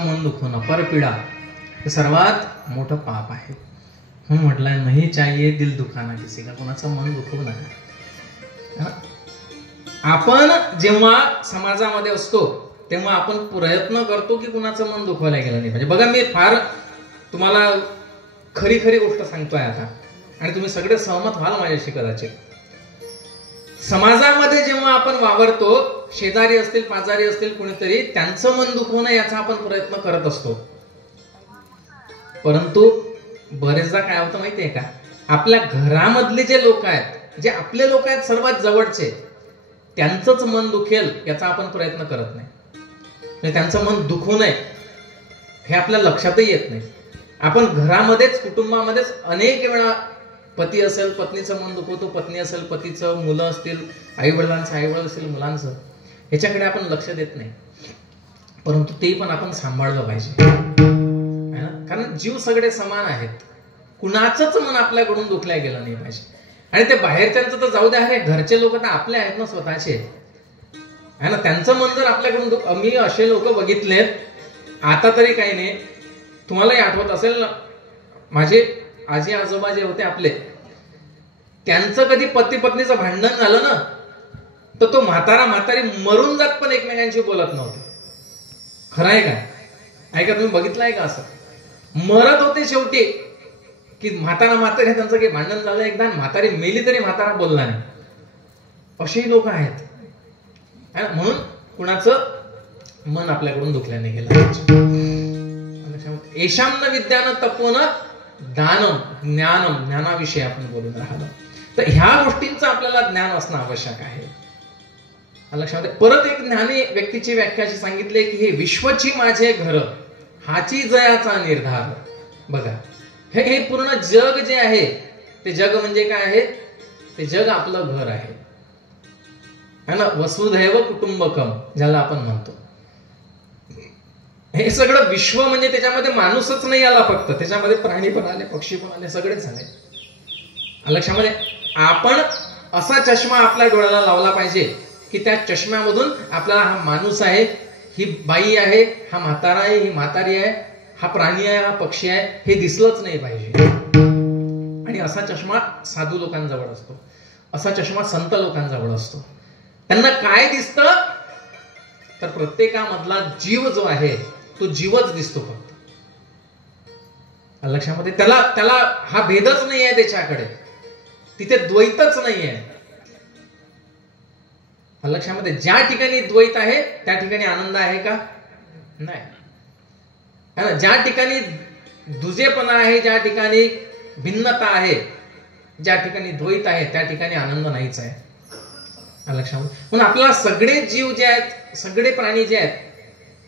मन दुखवणं, परपीडा हे सर्वात मोठं पाप आहे. म्हणून म्हटलंय नाही चाहिए दिल दुखाना किसी का, कोणाचं मन दुखवू नका. आपण जेव्हा समाजामध्ये असतो तेव्हा आपण प्रयत्न करतो की कुणाचं मन दुखवायला गेलं नाही पाहिजे. बघा, मी फार तुम्हाला खरी खरी गोष्ट सांगतोय आता, आणि तुम्ही सगळे सहमत व्हाल माझ्याशी कदाचित. समाजामध्ये जेव्हा आपण वावरतो, शेजारी असतील पाजारी असतील कुणीतरी, त्यांचं मन दुखवणं याचा आपण प्रयत्न करत असतो. परंतु बरेचदा काय होतं माहितीये का, आपल्या घरामधले जे लोक आहेत, जे आपले लोक आहेत सर्वात जवळचे, त्यांचंच मन दुखेल याचा आपण प्रयत्न करत नाही. म्हणजे त्यांचं मन दुखू नये हे आपल्या लक्षातही येत नाही. आपण घरामध्येच, कुटुंबामध्येच अनेक वेळा पती असेल पत्नीचं मन दुखवतो, पत्नी असेल पतीचं, मुलं असतील आई वडिलांचं, आई वडील असतील मुलांचं, ह्याच्याकडे आपण लक्ष देत नाही. परंतु ते पण आपण सांभाळलं पाहिजे, कारण जीव सगळे समान आहेत. कुणाचंच मन आपल्याकडून दुखल्या गेलं नाही पाहिजे. आणि ते बाहेरच्यांचं तर जाऊ द्या, हे घरचे लोक तर आपले आहेत ना, स्वतःचे आहे ना. त्यांचं मन जर आपल्याकडून, मी असे लोक बघितलेत, आता तरी काही नाही, तुम्हालाही आठवत असेल ना, माझे आजी आजोबा जे होते आपले, त्यांचं कधी पती पत्नीचं भांडण झालं ना, तर तो म्हातारा म्हातारी मरून जात पण एकमेकांशी बोलत नव्हते. खरं आहे का? ऐका, तुम्ही बघितलं आहे का असं? मरत होते शेवटी, की म्हातारा म्हातारी त्यांचं काही भांडण झालं एकदा, म्हातारी मेली तरी म्हातारा बोलला नाही. असेही लोक आहेत. म्हणून कुणाचं मन आपल्याकडून दुखल्याने गेलं. येशाम विद्यानं तपोन दानम ज्ञानम, ज्ञानाविषयी आपण बोलून राहिलो. तर ह्या गोष्टींचं आपल्याला ज्ञान असणं आवश्यक आहे. लक्षात. परत एक ज्ञानी व्यक्तीची व्याख्या अशी सांगितली की हे विश्वची माझे घर, हाची जयाचा निर्धार. बघा, हे पूर्ण जग जे आहे, ते जग म्हणजे काय आहे? ते जग आपलं घर आहे ना, वसुधैव कुटुंबकम ज्याला आपण म्हणतो. हे सगळं विश्व म्हणजे त्याच्यामध्ये माणूसच नाही आला फक्त, त्याच्यामध्ये प्राणी पण आले, पक्षी पण आले, सगळेच झाले. लक्षामध्ये आपण असा चष्मा आपल्या डोळ्याला लावला पाहिजे की त्या चष्म्यामधून आपल्याला हा माणूस आहे, ही बाई आहे, हा म्हातारा आहे, ही म्हातारी आहे, हा प्राणी आहे, हा पक्षी आहे, हे दिसलंच नाही पाहिजे. आणि असा चष्मा साधू लोकांजवळ असतो, असा चष्मा संत लोकांजवळ असतो. त्यांना काय दिसतं? तर प्रत्येकामधला जीव जो आहे तो जीवच दिसतो फक्त. लक्षामध्ये त्याला हा भेदच नाही आहे त्याच्याकडे, तिथे द्वैतच नाही आहे. लक्षामध्ये ज्या ठिकाणी द्वैत आहे त्या ठिकाणी आनंद आहे का? नाही. ज्या ठिकाणी दुजेपणा आहे, ज्या ठिकाणी भिन्नता आहे, ज्या ठिकाणी द्वैत आहे त्या ठिकाणी आनंद नाहीच आहे. लक्षामध्ये. म्हणून आपल्याला सगळे जीव जे आहेत, सगळे प्राणी जे आहेत,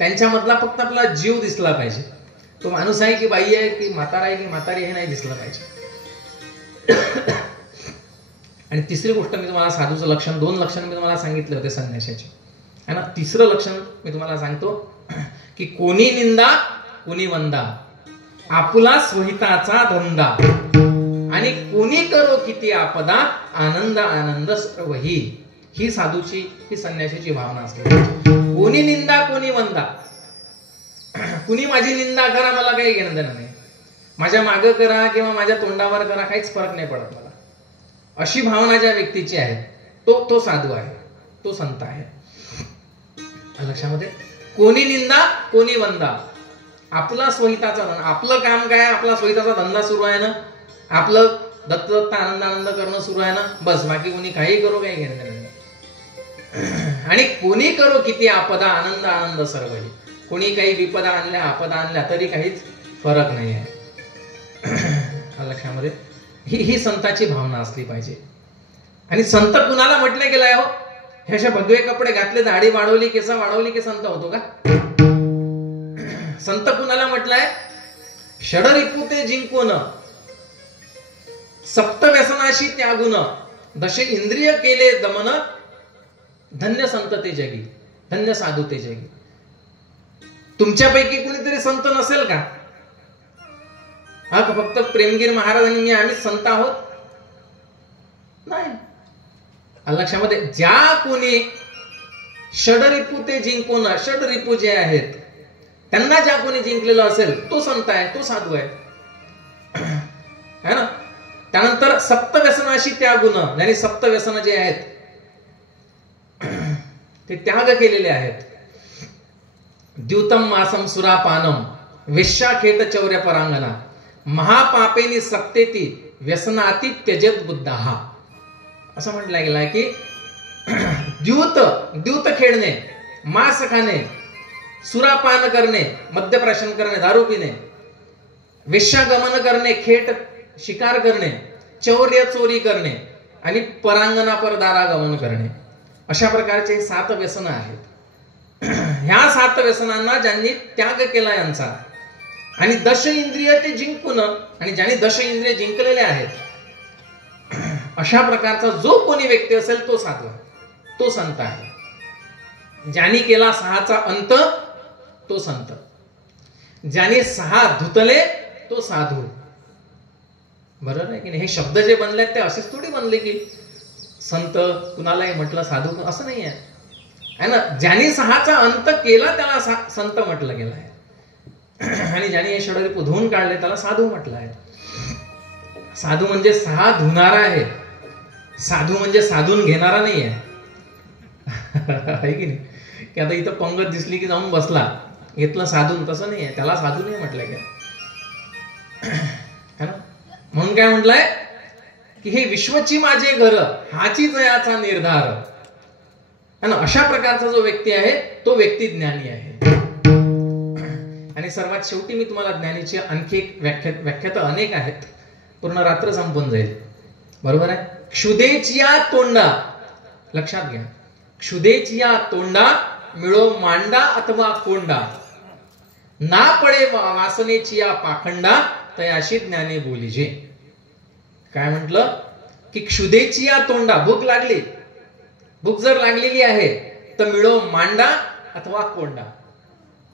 त्यांच्यामधला फक्त आपला जीव दिसला पाहिजे. तो माणूस आहे की बाई आहे की म्हातारा आहे की म्हातारी, हे नाही दिसलं पाहिजे. आणि तिसरी गोष्ट मी तुम्हाला साधूचं लक्षण, 2 लक्षण मी तुम्हाला सांगितले होते संन्याशाचे, है ना. तिसरं लक्षण मी तुम्हाला सांगतो की कोणी निंदा कोणी वंदा, आपुला स्वहिताचा धंदा, आणि कोणी करो किती आपदा, आनंद आनंद सर्वही. ही साधूची, ही संन्याशाची भावना असते. कोणी निंदा कोणी वंदा, कुणी माझी निंदा करा, मला काही घेणं देणं नाही, माझ्या मागं करा किंवा माझ्या तोंडावर करा, काहीच फरक नाही पडत मला. अशी भावना ज्या व्यक्तीची आहे तो साधू आहे, तो संत आहे. लक्षामध्ये. कोणी निंदा कोणी वंदा, आपला स्वहिताचा धंदा. आपलं काम काय? आपला स्वहिताचा धंदा सुरू आहे ना, आपलं दत्त आनंद आनंद करणं सुरू आहे ना, बस. बाकी कोणी काही करो, काही घेणं देणं नाही. आणि कोणी करो किती आपदा, आनंद आनंद सर्वही. कोणी काही विपदा आणल्या, आपदा आणल्या, तरी काहीच फरक नाही आहे. लक्षामध्ये. ही संताची भावना असली पाहिजे. आणि संत कुणाला म्हटलं गेलाय हो? हे अशा भगवे कपडे घातले, दाढी वाढवली, केस वाढवली की संत होतो का? संत कुणाला म्हटलंय? षडरिपुते जिंकून, सप्त व्यसनाशी त्यागून, दशे इंद्रिय केले दमन, धन्य संत ते जगी. धन्य साधू ते जगी. तुमच्यापैकी कुणीतरी संत नसेल का? हा का फक्त प्रेमगीर महाराज आणि मी आम्ही संत आहोत? नाही. लक्षामध्ये ज्या कोणी षडरिपू ते जिंकून, षडरिपू जे आहेत त्यांना ज्या कोणी जिंकलेलं असेल तो संत आहे, तो साधू आहे, है ना. त्यानंतर सप्तव्यसनाशी त्यागुण, ज्यांनी सप्तव्यसन जे आहेत ते त्याग केलेले आहेत. द्यूतम मासम सुरापानम वेश्याखेट चौर्य परांगणा महापापेनी सक्तेती व्यसनाती त्यजेत बुद्धाहा. असं म्हटलं गेलं की द्यूत खेळणे, मांस खाणे, सुरापान करणे, मद्यप्राशन करणे, दारू पिणे, वेश्यागमन करणे, खेट शिकार करणे, चौर्य चोरी करणे आणि परांगणा परदारा गमन करणे, अशा प्रकारचे 7 व्यसन आहेत. ह्या 7 व्यसनांना ज्यांनी त्याग केला यांचा आणि 10 इंद्रिय ते जिंकून, आणि ज्यांनी 10 इंद्रिय जिंकलेले आहेत अशा प्रकारचा जो कोणी व्यक्ती असेल तो साधू, तो संत आहे. ज्यांनी केला 6चा अंत तो संत, ज्यांनी 6 धुतले तो साधू. बरोबर आहे की नाही? हे शब्द जे बनले ते असेच थोडी बनले की संत कुणालाही म्हटलं साधू, असं नाही आहे ना. ज्यांनी 6चा अंत केला त्याला संत म्हटलं गेलं आहे, आणि ज्यांनी हे षडरिपू धुवून काढले त्याला साधू म्हटलं आहे. साधू म्हणजे 6 धुणारा आहे, साधू म्हणजे साधून घेणारा नाही आहे. आहे की नाही? की आता इथं पंगत दिसली की जाऊन बसला, घेतलं साधून, तसं नाही आहे. त्याला साधू नाही म्हटलंय का? म्हणून काय म्हटलंय की हे विश्वची माझे घर, हाची जयाचा निर्धार. अशा प्रकारचा जो व्यक्ती आहे तो व्यक्ती ज्ञानी आहे. आणि सर्वात शेवटी मी तुम्हाला ज्ञानीची आणखी एक व्याख्या तर अनेक आहेत, पूर्ण रात्र संपून जाईल. बरोबर आहे. क्षुदेचिया तोंडा, लक्षात घ्या, क्षुदेचिया तोंडा मिळो मांडा अथवा कोंडा, ना पडे वासनेचिया पाखंडा तयाशी ज्ञाने बोलीजे. काय म्हटलं की क्षुदेचिया तोंडा, भूक लागली, भूक जर लागलेली आहे तर मिळो मांडा अथवा कोंडा.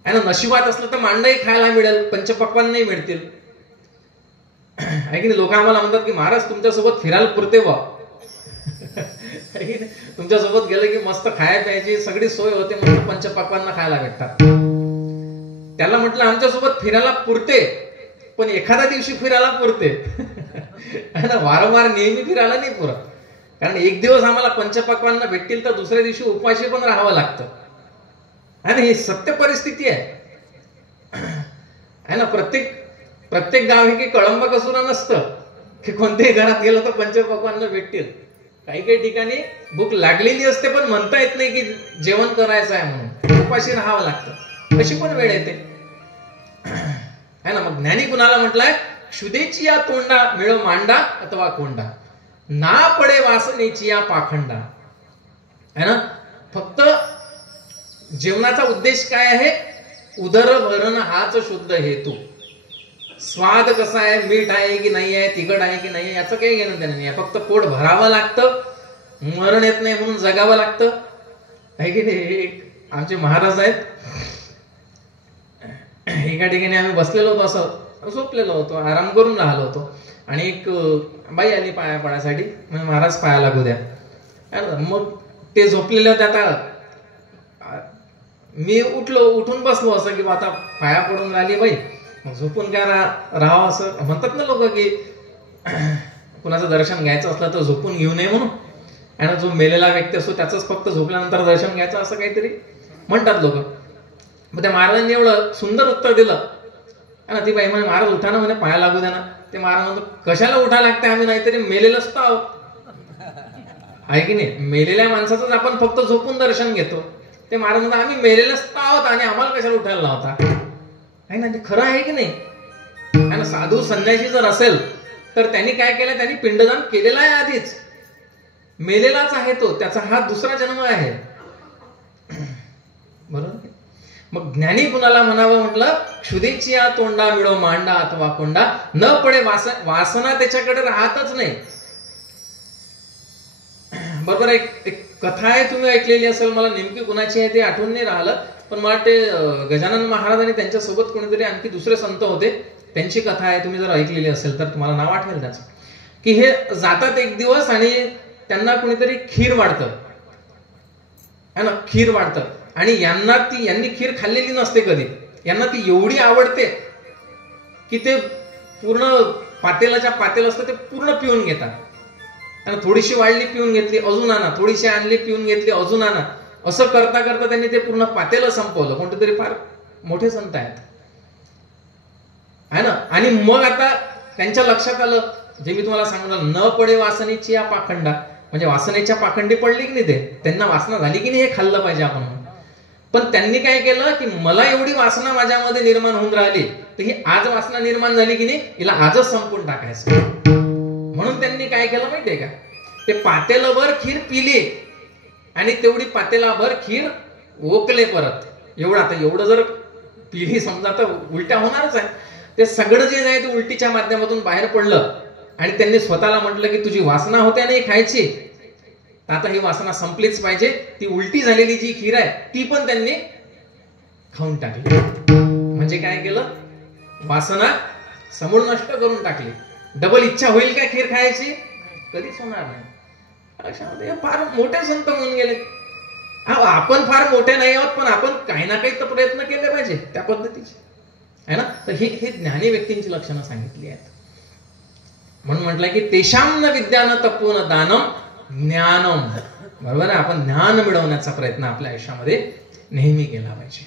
आहे ना, नशिबात असलं तर मांडाही खायला मिळेल, पंचपक्वान्न नाही मिळतील. आहे की नाही? लोक आम्हाला म्हणतात की महाराज तुमच्यासोबत फिरायला पुरते बा. तुमच्यासोबत गेलं की मस्त खाया प्यायची सगळी सोय होते, म्हणून पंचपक्वान्न खायला भेटतात. त्याला म्हटलं आमच्यासोबत फिरायला पुरते, पण एखाद्या दिवशी फिरायला पुरते. वारंवार नेहमी फिरायला नाही पुरत. कारण एक दिवस आम्हाला पंचपक्वान्न भेटतील तर दुसऱ्या दिवशी उपाशी पण राहावं लागतं. आणि ही सत्य परिस्थिती आहे ना. प्रत्येक गाव हे की कळंब कसुरा नसतं की कोणत्याही घरात गेलं तर पंचपक्वान्न भेटतील. काही काही ठिकाणी भूक लागलेली असते पण म्हणता येत नाही की जेवण करायचं आहे म्हणून, उपाशी राहावं लागतं. अशी पण वेळ येते, है ना. मग ज्ञानी कुणाला म्हटलंय? क्षुदेची या तोंडा मिळो मांडा अथवा कोंडा, ना पडे वासनेची या पाखंडा. है ना. फक्त जेवणाचा उद्देश काय आहे? उदरभरण हाच शुद्ध हेतू. स्वाद कसा आहे, मीठ आहे की नाही आहे, तिखट आहे की नाही, याचं काही घेणं देणं नाही. फक्त पोट भरावं लागतं, मरण येत नाही म्हणून जगावं लागतं. आहे की नाही? आमचे महाराज आहेत, एका ठिकाणी आम्ही बसलेलो होतो, असं झोपलेलो होतो, आराम करून राहिलो होतो, आणि एक बाई आली पाया पडायसाठी. महाराज पाया लागू द्या. मग ते झोपलेले होते. आता मी उठून बसलो असं की आता पाया पडून राहिली बाई, झोपून काय राहावं असं म्हणतात ना लोक, की कुणाचं दर्शन घ्यायचं असलं तर झोपून घेऊ नये म्हणून. आणि जो मेलेला व्यक्ती असतो त्याच फक्त झोपल्यानंतर दर्शन घ्यायचं असं काहीतरी म्हणतात लोक. मग त्या महाराजांनी एवढं सुंदर उत्तर दिलं. आणि ती बाई म्हणे महाराज उठा ना, म्हणे पाया लागू द्या ना. ते महाराज म्हणतो कशाला उठा लागते, आम्ही नाहीतरी मेलेलंच तर आहोत. आहे की नाही? मेलेल्या माणसाचंच आपण फक्त झोपून दर्शन घेतो. ते महाराज म्हणतात आम्ही मेलेलंच तर आहोत आणि आम्हाला कशाला उठायला लावता. आहे ना, ते खरं आहे की नाही? आणि साधू संन्यासी जर असेल तर त्यांनी काय केलं? त्यांनी पिंडदान केलेलं आहे आधीच, मेलेलाच आहे तो, त्याचा हा दुसरा जन्म आहे. बरोबर. मग ज्ञानी कुणाला म्हणावं म्हटलं? क्षुदेची या तोंडा मिळो मांडा अथवा कोंडा, न पडे वासना त्याच्याकडे राहतच नाही. बरोबर. एक कथा आहे, तुम्ही ऐकलेली असेल, मला नेमकी कुणाची आहे ते आठवण नाही राहिलं, पण मला ते गजानन महाराज आणि त्यांच्यासोबत कोणीतरी आणखी दुसरे संत होते, त्यांची कथा आहे, तुम्ही जर ऐकलेली असेल तर तुम्हाला नाव आठवेल त्याचं, की हे जातात एक दिवस आणि त्यांना कोणीतरी खीर वाढतं है ना, खीर वाढतं, आणि यांनी खीर खाल्लेली नसते कधी, यांना ती एवढी आवडते की ते पूर्ण पातेलाच्या पातेल असतं ते पूर्ण पिऊन घेतात. त्यांना थोडीशी वाढली पिऊन घेतली, अजून आणा, थोडीशी आणली पिऊन घेतली, अजून आणा, असं करता करता त्यांनी ते पूर्ण पातेलं संपवलं. कोणते तरी फार मोठे संत आहेत है ना. आणि मग आता त्यांच्या लक्षात आलं, जे मी तुम्हाला सांगून, न पडे वासनेची या पाखंडा, म्हणजे वासनेच्या पाखंडी पडली की नाही, ते त्यांना वासना झाली की नाही हे खाल्लं पाहिजे आपण. पण त्यांनी काय केलं की मला एवढी वासना माझ्यामध्ये निर्माण होऊन राहिली, तर ही आज वासना निर्माण झाली की नाही, हिला आजच संपून टाकायचं. म्हणून त्यांनी काय केलं माहितीये का, ते पातेलाभर खीर पिली आणि तेवढी पातेलाभर खीर ओकले परत. एवढं, आता एवढं जर पिली समजा तर उलट्या होणारच आहे. ते सगळं जे आहे ते उलटीच्या माध्यमातून बाहेर पडलं आणि त्यांनी स्वतःला म्हटलं की तुझी वासना होत्या नाही खायची, आता ही वासना संपलीच पाहिजे. ती उलटी झालेली जी खीर आहे ती पण त्यांनी खाऊन टाकली. म्हणजे काय केलं, वासना समूळ नष्ट करून टाकली. डबल इच्छा होईल काय खीर खायची, कधीच होणार नाही. अशामध्ये फार मोठे संत होऊन गेले. आपण फार मोठे नाही आहोत, पण आपण काही ना काही तर प्रयत्न केले पाहिजे त्या पद्धतीचे है ना. तर हे ज्ञानी व्यक्तींची लक्षणं सांगितली आहेत. म्हणून म्हटलंय की तेषाम न विद्यान तपोन दानम ज्ञानम. बरोबर आहे, आपण ज्ञान मिळवण्याचा प्रयत्न आपल्या आयुष्यामध्ये नेहमी केला पाहिजे.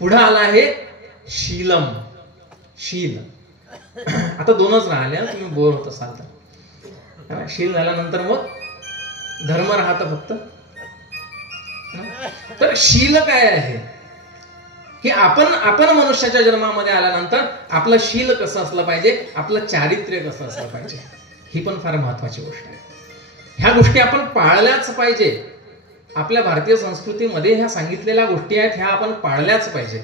पुढे आला आहे शीलम. शील आता दोनच राहिले, तुम्ही बोर होत असाल तर. शील झाल्यानंतर मग धर्म राहतं फक्त. तर शील काय आहे की आपण मनुष्याच्या जन्मामध्ये आल्यानंतर आपलं शील कसं असलं पाहिजे, आपलं चारित्र्य कसं असलं पाहिजे, ही पण फार महत्वाची गोष्ट आहे. ह्या गोष्टी आपण पाळल्याच पाहिजे. आपल्या भारतीय संस्कृतीमध्ये ह्या सांगितलेल्या गोष्टी आहेत, ह्या आपण पाळल्याच पाहिजेत.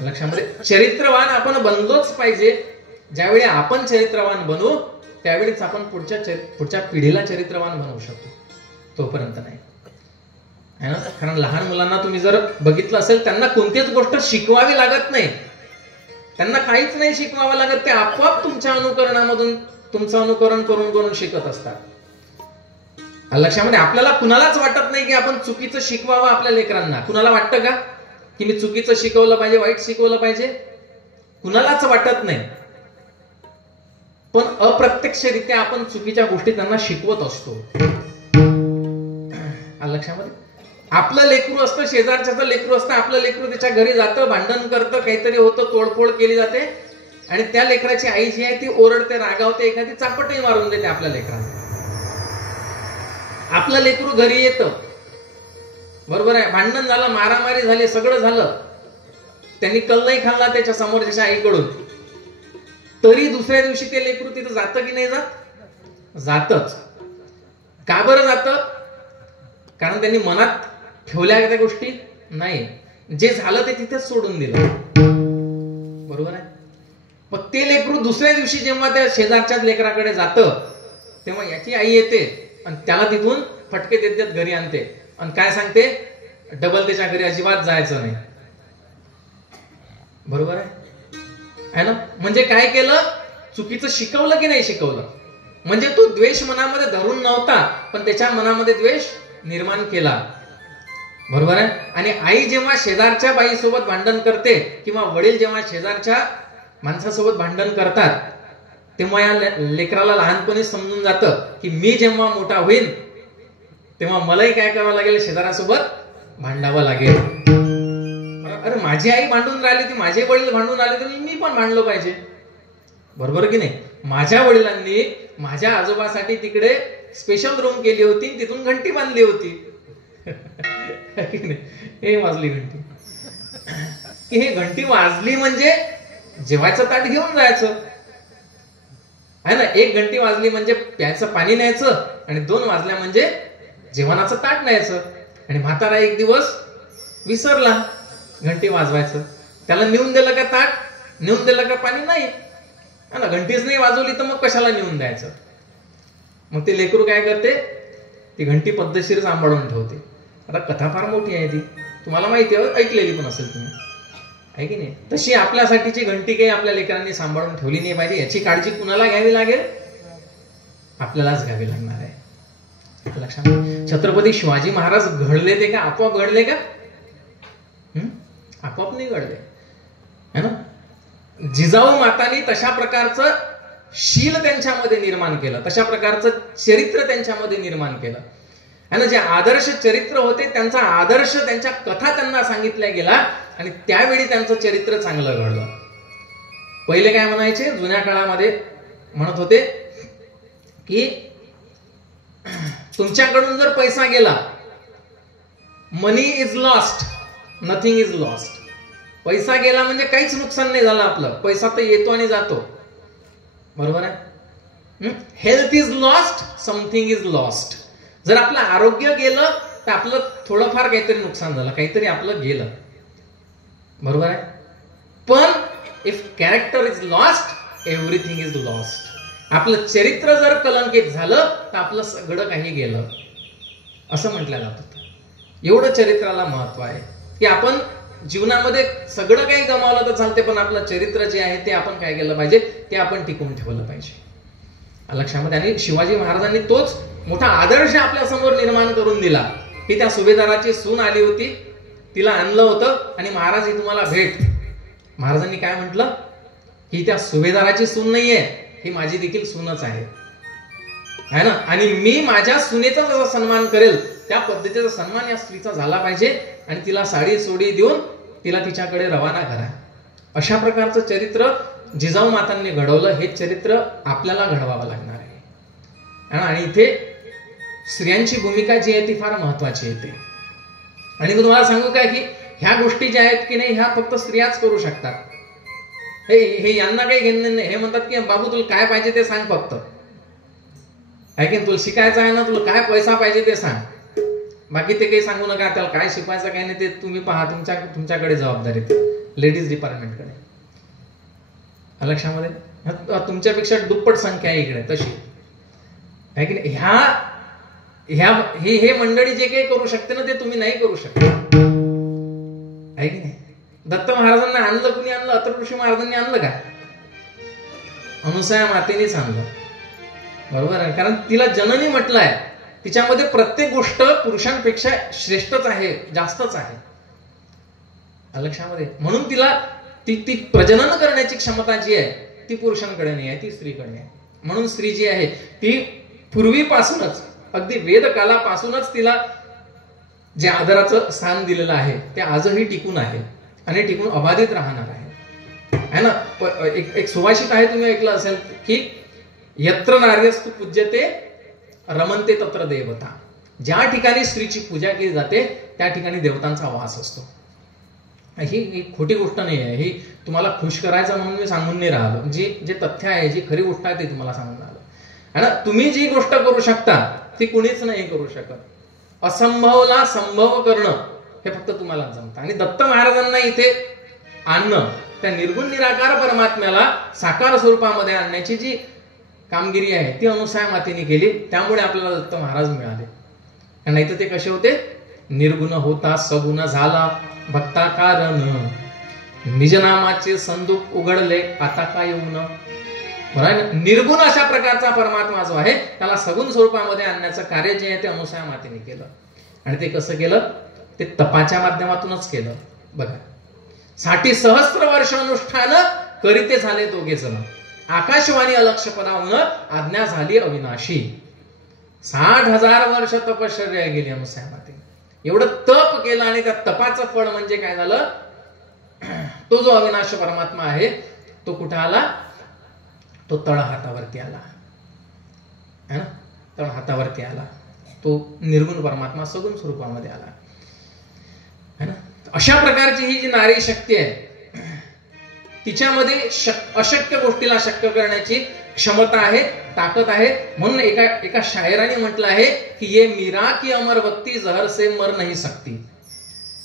लक्षामध्ये चरित्रवान आपण बनलोच पाहिजे. ज्यावेळी आपण चरित्रवान बनू त्यावेळीच आपण पुढच्या पिढीला चरित्रवान बनवू शकतो, तोपर्यंत नाही है ना. कारण लहान मुलांना तुम्ही जर बघितलं असेल, त्यांना कोणतीच गोष्ट शिकवावी लागत नाही, त्यांना काहीच नाही शिकवावं लागत. ते आपोआप तुमच्या अनुकरणामधून तुमचं अनुकरण करून करून शिकत असतात. लक्षामध्ये आपल्याला कुणालाच वाटत नाही की आपण चुकीचं शिकवावं आपल्या लेकरांना. कुणाला वाटतं का की मी चुकीचं शिकवलं पाहिजे, वाईट शिकवलं पाहिजे? कुणालाच वाटत नाही. पण अप्रत्यक्षरित्या आपण चुकीच्या गोष्टी त्यांना शिकवत असतो. लक्षामध्ये आपलं लेकरू असतं, शेजारच्याचं लेकरू असतं, आपलं लेकरू त्याच्या घरी जातं, भांडण करतं, काहीतरी होतं, तोडफोड केली जाते, आणि त्या लेकराची आई जी आहे ती ओरडते, रागावते, एखादी चापटही मारून देते आपल्या लेकरांना. आपलं लेकरू घरी येतं, बरोबर आहे, भांडण झालं, मारामारी झाली, सगळं झालं, त्यांनी कल्लही खाल्ला त्याच्या समोरच्या आईकडून, तरी दुसऱ्या दिवशी ते लेकरू तिथं जातं की नाही जात? जातच. का बरं जातं? कारण त्यांनी मनात ठेवल्या त्या गोष्टी नाही, जे झालं ते तिथेच सोडून दिलं. बरोबर आहे. मग ते लेकरू दुसऱ्या दिवशी जेव्हा त्या शेजारच्या लेकराकडे जातं, तेव्हा याची आई येते आणि त्याला तिथून फटके देत देत घरी आणते आणि काय सांगते, डबल त्याच्या घरी अजिबात जायचं नाही. बरोबर आहे ना. म्हणजे काय केलं, चुकीचं शिकवलं की नाही शिकवलं. म्हणजे तो द्वेष मनामध्ये धरून नव्हता, पण त्याच्या मनामध्ये द्वेष निर्माण केला. बरोबर आहे. आणि आई जेव्हा शेजारच्या बाईसोबत भांडण करते किंवा वडील जेव्हा शेजारच्या माणसासोबत भांडण करतात, तेव्हा या लेकराला लहानपणी समजून जातं की मी जेव्हा मोठा होईल तेव्हा मलाही काय करावं लागेल, शेजारासोबत भांडावं लागेल. अरे माझी आई भांडून राहिली, ती माझे वडील भांडून राहिले, तर मी पण भांडलो पाहिजे. बरोबर की नाही. माझ्या वडिलांनी माझ्या आजोबासाठी तिकडे स्पेशल रूम केली होती, तिथून घंटी बांधली होती. हे वाजली घंटी, की हे घंटी वाजली म्हणजे जेवायचं ताट घेऊन जायचं आहे ना. एक घंटी वाजली म्हणजे प्यायचं पाणी न्यायचं, आणि 2 वाजल्या म्हणजे जेवणाचं ताट न्यायचं. आणि म्हातारा एक दिवस विसरला घंटी वाजवायचं, त्याला नेऊन दिलं का ताट, नेऊन दिलं का पाणी, नाही ना. घंटीच नाही वाजवली तर मग कशाला नेऊन द्यायचं. मग ते लेकरू काय करते, ती घंटी पद्धतशीर सांभाळून ठेवते. आता कथा फार मोठी आहे ती, तुम्हाला माहिती आहे, ऐकलेली पण असेल तुम्ही, आहे की नाही. तशी आपल्यासाठीची घंटी काही आपल्या लेकरांनी सांभाळून ठेवली नाही पाहिजे. याची काळजी कुणाला घ्यावी लागेल? आपल्यालाच घ्यावी लागणार आहे. लक्षात. छत्रपती शिवाजी महाराज घडले ते का आपोआप घडले का? आपोआप नाही घडले, है ना. जिजाऊ मातांनी तशा प्रकारचं शील त्यांच्यामध्ये निर्माण केलं, तशा प्रकारचं चरित्र त्यांच्यामध्ये निर्माण केलं, है ना. जे आदर्श चरित्र होते त्यांचा आदर्श, त्यांच्या कथा त्यांना सांगितल्या गेला आणि त्यावेळी त्यांचं चरित्र चांगलं घडलं. पहिले काय म्हणायचे, जुन्या काळामध्ये म्हणत होते की तुमच्याकडून जर पैसा गेला, money is lost, nothing is lost. पैसा गेला म्हणजे काहीच नुकसान नाही झालं आपलं, पैसा तर येतो आणि जातो, बरोबर आहे. Health is lost, something is lost. जर आपलं आरोग्य गेलं तर आपलं थोडंफार काहीतरी नुकसान झालं, काहीतरी आपलं गेलं, बरोबर आहे. पण if character is lost, everything is lost. आपलं चरित्र जर कलंकित झालं तर आपलं सगळं काही गेलं, असं म्हटलं जात होतं. एवढं चरित्राला महत्व आहे की आपण जीवनामध्ये सगळं काही गमावलं तर चालते, पण आपलं चरित्र जे आहे ते आपण काय केलं पाहिजे, ते आपण टिकवून ठेवलं पाहिजे, लक्षामध्ये. आणि शिवाजी महाराजांनी तोच मोठा आदर्श आपल्या समोर निर्माण करून दिला की त्या सुभेदाराची सून आली होती, तिला आणलं होतं आणि महाराज ही तुम्हाला भेट. महाराजांनी काय म्हटलं की त्या सुभेदाराची सून नाहीये, ही माझी देखील सूनच आहे, है ना. आणि मी माझ्या सुनेचा जसा सन्मान करेल त्या पद्धतीचा सन्मान या स्त्रीचा झाला पाहिजे आणि तिला साडी सोडी देऊन तिला तिच्याकडे रवाना करा. अशा प्रकारचं चरित्र जिजाऊ मातांनी घडवलं. हे चरित्र आपल्याला घडवावं लागणार आहे. आणि इथे स्त्रियांची भूमिका जी आहे ती फार महत्वाची येते. आणि मी तुम्हाला सांगू काय की ह्या गोष्टी ज्या आहेत की नाही, ह्या फक्त स्त्रियाच करू शकतात. हे यांना काही घेणं नाही. हे म्हणतात की बाबू तुला काय पाहिजे ते सांग फक्त, आहे की तुला शिकायचं आहे ना, तुला काय पैसा पाहिजे ते सांग, बाकी ते काही सांगू नका. त्याला काय शिकवायचं काय नाही ते तुम्ही पहा, तुमच्याकडे जबाबदारी, लेडीज डिपार्टमेंटकडे, लक्षामध्ये. तुमच्यापेक्षा दुप्पट संख्या आहे इकडे तशी, आहे की नाही. हे मंडळी जे काही करू शकते ना ते तुम्ही नाही करू शकता, आहे की नाही. दत्त महाराजांना आणलं, कुणी आणलं? अथर्वऋषी महाराजांनी आणलं का? अनुसूया मातेनेच आणलं, बरोबर आहे. कारण तिला जननी म्हटलंय, तिच्यामध्ये प्रत्येक गोष्ट पुरुषांपेक्षा श्रेष्ठच आहे, जास्तच आहे, लक्षामध्ये. म्हणून तिला ती प्रजनन करण्याची क्षमता जी आहे ती पुरुषांकडे नाही आहे, ती स्त्रीकडे आहे. म्हणून स्त्री जी आहे ती पूर्वीपासूनच, अगदी वेदकालापासूनच तिला जे आदराचं स्थान दिलेलं आहे ते आजही टिकून आहे आणि टिकून अबाधित राहणार आहे ना. एक सुभाषित आहे, तुम्ही ऐकलं असेल की यत्र नार्यस्तु पूज्यते रमन्ते तत्र देवता. ज्या ठिकाणी स्त्रीची पूजा केली जाते त्या ठिकाणी देवतांचा वास असतो. ही खोटी गोष्ट नाही आहे, ही तुम्हाला खुश करायचं म्हणून मी सांगून नाही राहिलो. जे तथ्य आहे, जी खरी गोष्ट आहे ती तुम्हाला सांगून राहिलो. आणि तुम्ही जी गोष्ट करू शकता ती कुणीच नाही करू शकत. असंभवला संभव करणं हे फक्त तुम्हाला जमतं. आणि दत्त महाराजांना इथे आणणं, त्या निर्गुण निराकार परमात्म्याला साकार स्वरूपामध्ये आणण्याची जी कामगिरी आहे ती अनुसूया मातेने केली. त्यामुळे आपल्याला दत्त महाराज मिळाले. नाही तर ते कसे होते? निर्गुण होता सगुण झाला भक्ता कारण, निजनामाचे संदूक उघडले आता काय येऊन. बरोबर. निर्गुण अशा प्रकारचा परमात्मा जो आहे त्याला सगुण स्वरूपामध्ये आणण्याचं कार्य जे आहे ते अनुसूया मातेने केलं. आणि ते कसं केलं? ते तपाच्या माध्यमातूनच केलं. बघा, 60 सहस्त्र वर्ष अनुष्ठान करीते झाले दोघे जण, आकाशवाणी अलक्षपणाहून आज्ञा झाली अविनाशी. 60,000 वर्ष तपश्चर्या गेली अनुसूया माते. एवढं तप केलं आणि त्या तपाचं फळ म्हणजे काय झालं? तो जो अविनाशी परमात्मा आहे तो कुठे आला? तो तळ हातावरती आला, है ना. तळ हातावरती आला तो निर्गुण परमात्मा सगुण स्वरूपामध्ये आला, है ना. अशा प्रकारची ही जी नारी शक्ती आहे तिच्यामध्ये अशक्य गोष्टीला शक्य करण्याची क्षमता आहे, ताकद आहे. म्हणून एका शायराने म्हटलं आहे की ये मीरा की अमर भक्ति जहर से मर नहीं सकती.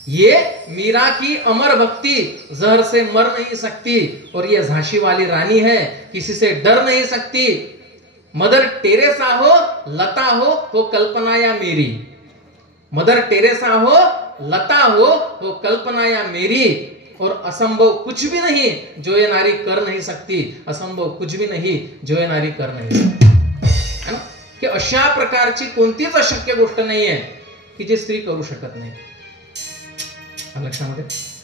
ये मीरा की अमर भक्ति जहर से मर नहीं सकती और ये झांसी वाली रानी है किसी से डर नहीं सकती. मदर टेरेसा हो, लता हो कल्पना या मेरी। मदर टेरेसा हो, लता हो कल्पना या मेरी। और असंभव कुछ भी नहीं जो ये नारी कर नहीं सकती, असंभव कुछ भी नाही जो ये नारी कर नाही सकती, है ना? की अशा प्रकारची कोणतीच अशक्य गोष्ट नाहीये की जी स्त्री करू शकत नाही, लक्षामध्ये।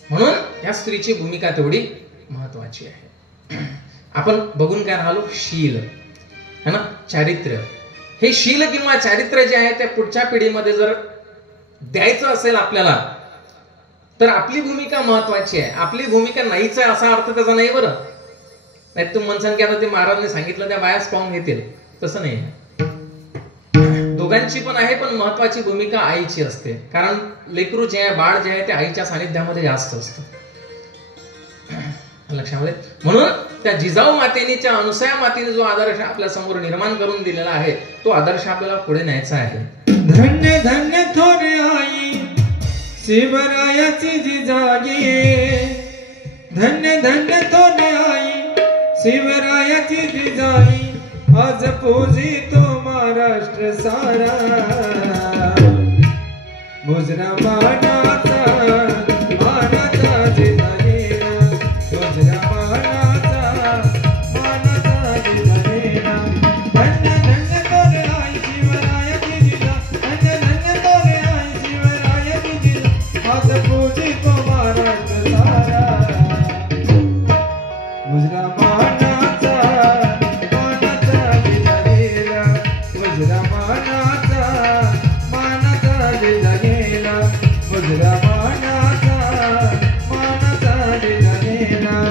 म्हणून या स्त्रीची भूमिका तेवढी महत्वाची आहे। आपण बघून काय राहिलो, शील, है ना, चारित्र्य। हे शील किंवा चारित्र्य जे आहे ते पुढच्या पिढीमध्ये जर द्यायचं असेल आपल्याला, तर आपली भूमिका महत्वाची आहे। आपली भूमिका नाहीच आहे असा अर्थ त्याचा नाही बरं। नाही तुम्ही म्हणसान की आता ते महाराजांनी सांगितलं त्या बायाच पाहून घेतील, तसं नाही। दोघांची पण आहे, पण महत्वाची भूमिका आईची असते, कारण लेकरू जे आहे, बाळ जे आहे ते आईच्या सानिध्यामध्ये जास्त असतं, लक्षामध्ये। म्हणून त्या जिजाऊ मातेने, त्या अनुसया मातेने जो आदर्श आपल्या समोर निर्माण करून दिलेला आहे, तो आदर्श आपल्याला पुढे न्यायचा आहे। धन्य धन्य थोरे आई शिवरायाची जिजाई, धन्य धन्य थोरे आई शिवरायाची जिजाई, आज पूजी तो महाराष्ट्र सारा, मुजरा मानाचा मानाचा जिजाईला, मुजरा मानाचा मानाचा जिजाईला। धन्य धन्य तोरे आई शिवरायाची जिजा, धन्य धन्य तोरे आई शिवरायाची जिजा, आज पूजी तो महाराष्ट्र सारा, मुजरा मानाचा मानाचा जिजाईला, मुजरा मानाचा मानाचा जिजाईला, मुजरा मानाचा मानाचा जिजाईला।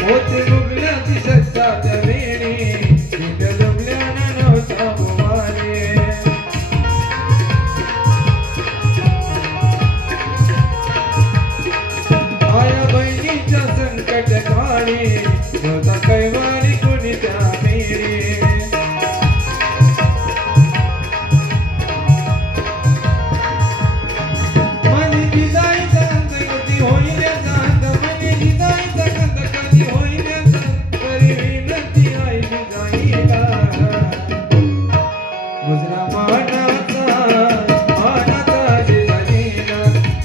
होते मुगलाची सत्ता त्या वेळी, तिथं डुबल्यानं नव्हता बुवारे, आया बहिणीच्या संकट काळी, नव्हता कैवारी कुणी त्या मेरे, माझी जिजाईचा अंत कधी होईल शांत, माझी जिजाईचा अंत कधी होईल शांत, तरी विनंती आई जिजाईला, मुजरा मानाचा मानाचा जिजाईला,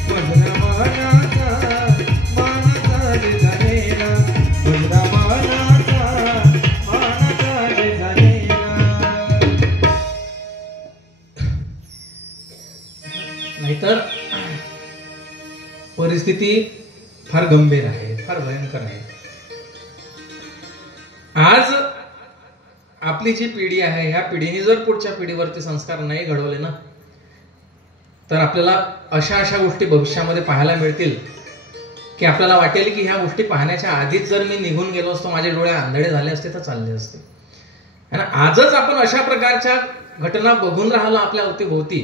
मुजरा मानाचा मानाचा जिजाईला, मुजरा मानाचा मानाचा जिजाईला। नाहीतर परिस्थिती फार गंभीर आहे, फार भयंकर आहे। आज आपली जी पिढी आहे, ह्या पिढीने जर पुढच्या पिढीवरती संस्कार नाही घडवले ना, तर आपल्याला अशा अशा गोष्टी भविष्यामध्ये पाहायला मिळतील की आपल्याला वाटेल की ह्या गोष्टी पाहण्याच्या आधीच जर मी निघून गेलो असतो, माझे डोळे आंधळे झाले असते तर चालले असते। आणि आजच आपण अशा प्रकारच्या घटना बघून राहिलो आपल्या अवतीभोवती,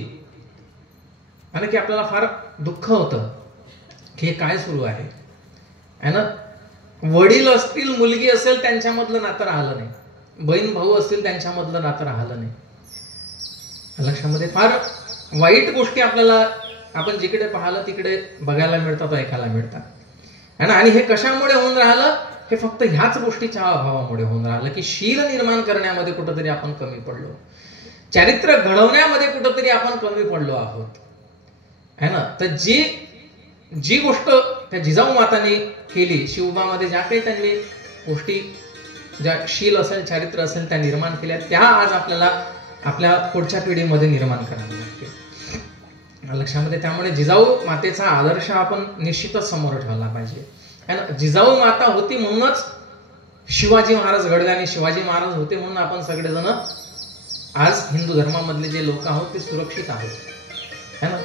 आणि की आपल्याला फार दुःख होतं की हे काय सुरू आहे, है ना। वडील असतील, मुलगी असेल, त्यांच्यामधलं नातं राहिलं नाही, बहीण भाऊ असतील त्यांच्यामधलं नातं राहिलं नाही, लक्षामध्ये। फार वाईट गोष्टी आपल्याला आपण जिकडे पाहिलं तिकडे बघायला मिळतात, ऐकायला मिळतात, है ना। आणि हे कशामुळे होऊन राहिलं, हे फक्त ह्याच गोष्टीच्या अभावामुळे होऊन राहिलं की शील निर्माण करण्यामध्ये कुठंतरी आपण कमी पडलो, चारित्र्य घडवण्यामध्ये कुठंतरी आपण कमी पडलो आहोत, है ना। तर जी गोष्ट त्या जिजाऊ माताने केली, शिवबामध्ये ज्या काही त्यांनी गोष्टी, ज्या शील असेल, चारित्र्य असेल, त्या निर्माण केल्या, त्या आज आपल्याला आपल्या पुढच्या पिढीमध्ये निर्माण कराव्या लागतील, लक्षामध्ये। त्यामुळे जिजाऊ मातेचा आदर्श आपण निश्चितच समोर ठेवला पाहिजे, है ना। जिजाऊ माता होती म्हणूनच शिवाजी महाराज घडले, आणि शिवाजी महाराज होते म्हणून आपण सगळेजण आज हिंदू धर्मामधले जे लोक आहोत ते सुरक्षित आहोत, है ना।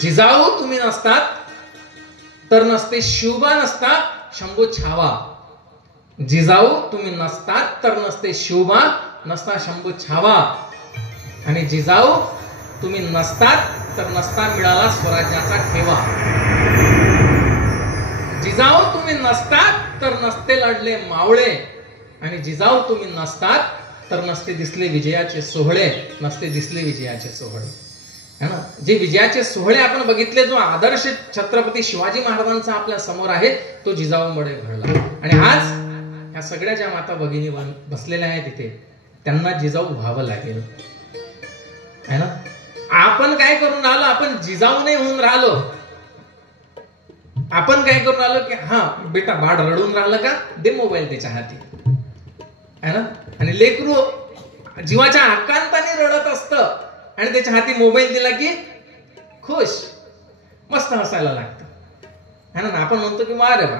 जिजाऊ तुम्ही नसतात तर नसते शिवबा, नसता शंभू छावा। जिजाऊ तुम्ही नसतात तर नसते शिवबा, नसता शंभू छावा। आणि जिजाऊ तुम्ही नसतात तर नसता मिळाला स्वराज्याचा ठेवा। जिजाऊ तुम्ही नसतात तर नसते लढले मावळे, आणि जिजाऊ तुम्ही नसतात तर नसते दिसले विजयाचे सोहळे, नसते दिसले विजयाचे सोहळे, है ना. जे विजयाचे सोहळे आपण बघितले, जो आदर्श छत्रपती शिवाजी महाराजांचा आपल्या समोर आहे, तो जिजाऊमुळे घडला. आणि आज ह्या सगळ्या ज्या माता भगिनी बसलेल्या आहेत तिथे, त्यांना जिजाऊ व्हावं लागेल, है ना. आपण काय करून राहिलो, आपण जिजाऊ नाही होऊन राहिलो. आपण काय करून राहिलो की हा बेटा बाळ रडून राहिलं का, दे मोबाईल त्याच्या हाती, है ना. आणि लेकरू जीवाच्या आकांताने रडत असतं आणि त्याच्या हाती मोबाईल दिला की खुश, मस्त हसायला लागतं, है ना. आपण म्हणतो की वा रे बा,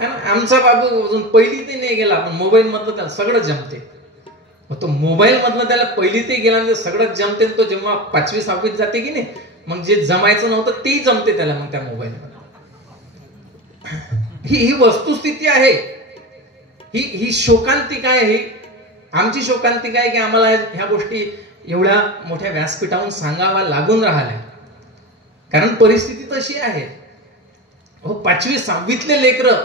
है ना, आमचा बाबू अजून पहिली ते नाही गेला, पण मोबाईल मधलं त्याला सगळं जमते. तो मोबाईल मधलं त्याला पहिली ते गेला सगळं जमते. तो जेव्हा 5वी 6वीत जाते की नाही, मग जे जमायचं नव्हतं तेही जमते त्याला मग त्या मोबाईल मध्ये. ही वस्तुस्थिती आहे. ही शोकांतिका आहे. ही आमची शोकांतिका आहे की आम्हाला ह्या गोष्टी एवढ्या मोठ्या व्यासपीठावरून सांगाव्या लागून राहिल्या, कारण परिस्थिती तशी आहे. हो, 5वी 6वीतले लेकरं,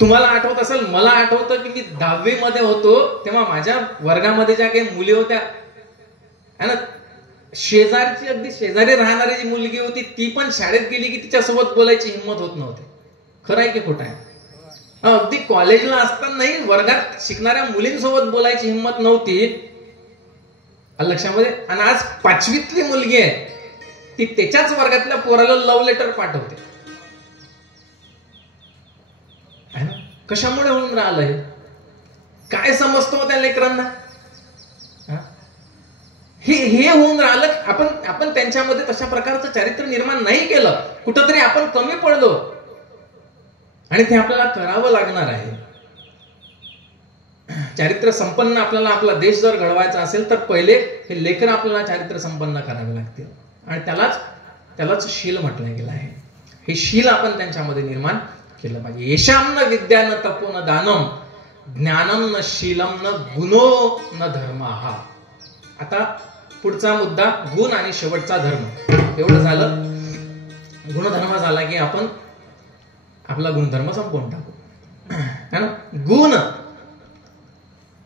तुम्हाला आठवत असेल, मला आठवतं की मी 10वी मध्ये होतो तेव्हा माझ्या वर्गामध्ये ज्या काही मुली होत्या, है ना, शेजारची अगदी शेजारी राहणारी जी मुलगी होती, ती पण शाळेत गेली की तिच्यासोबत बोलायची हिंमत होत नव्हती. खरं आहे की खोटं आहे? अगदी कॉलेजला असतानाही वर्गात शिकणाऱ्या मुलींसोबत बोलायची हिंमत नव्हती, लक्षामध्ये. आणि आज 5वीतली मुलगी आहे, ती त्याच्याच वर्गातल्या पोराला लव्ह लेटर पाठवते, है ना. कशामुळे होऊन राहिलंय? काय समजतो त्या लेकरांना? हे होऊन राहिलं. आपण त्यांच्यामध्ये तशा प्रकारचं चारित्र्य निर्माण नाही केलं, कुठंतरी आपण कमी पडलो, आणि ते आपल्याला करावं लागणार आहे. चारित्र्य संपन्न आपल्याला आपला देश जर घडवायचा असेल तर पहिले हे लेकर आपल्याला चारित्र्य संपन्न करावे लागतील, आणि त्यालाच शील म्हटलं गेलं आहे. हे शील आपण त्यांच्यामध्ये निर्माण केलं पाहिजे. येशाम न विद्या न तपो न दानम, ज्ञानम न शीलम न गुणो न धर्म. हा आता पुढचा मुद्दा गुण आणि शेवटचा धर्म. एवढं झालं, गुणधर्म झाला की आपण आपला गुणधर्म संपवून टाकू, है ना.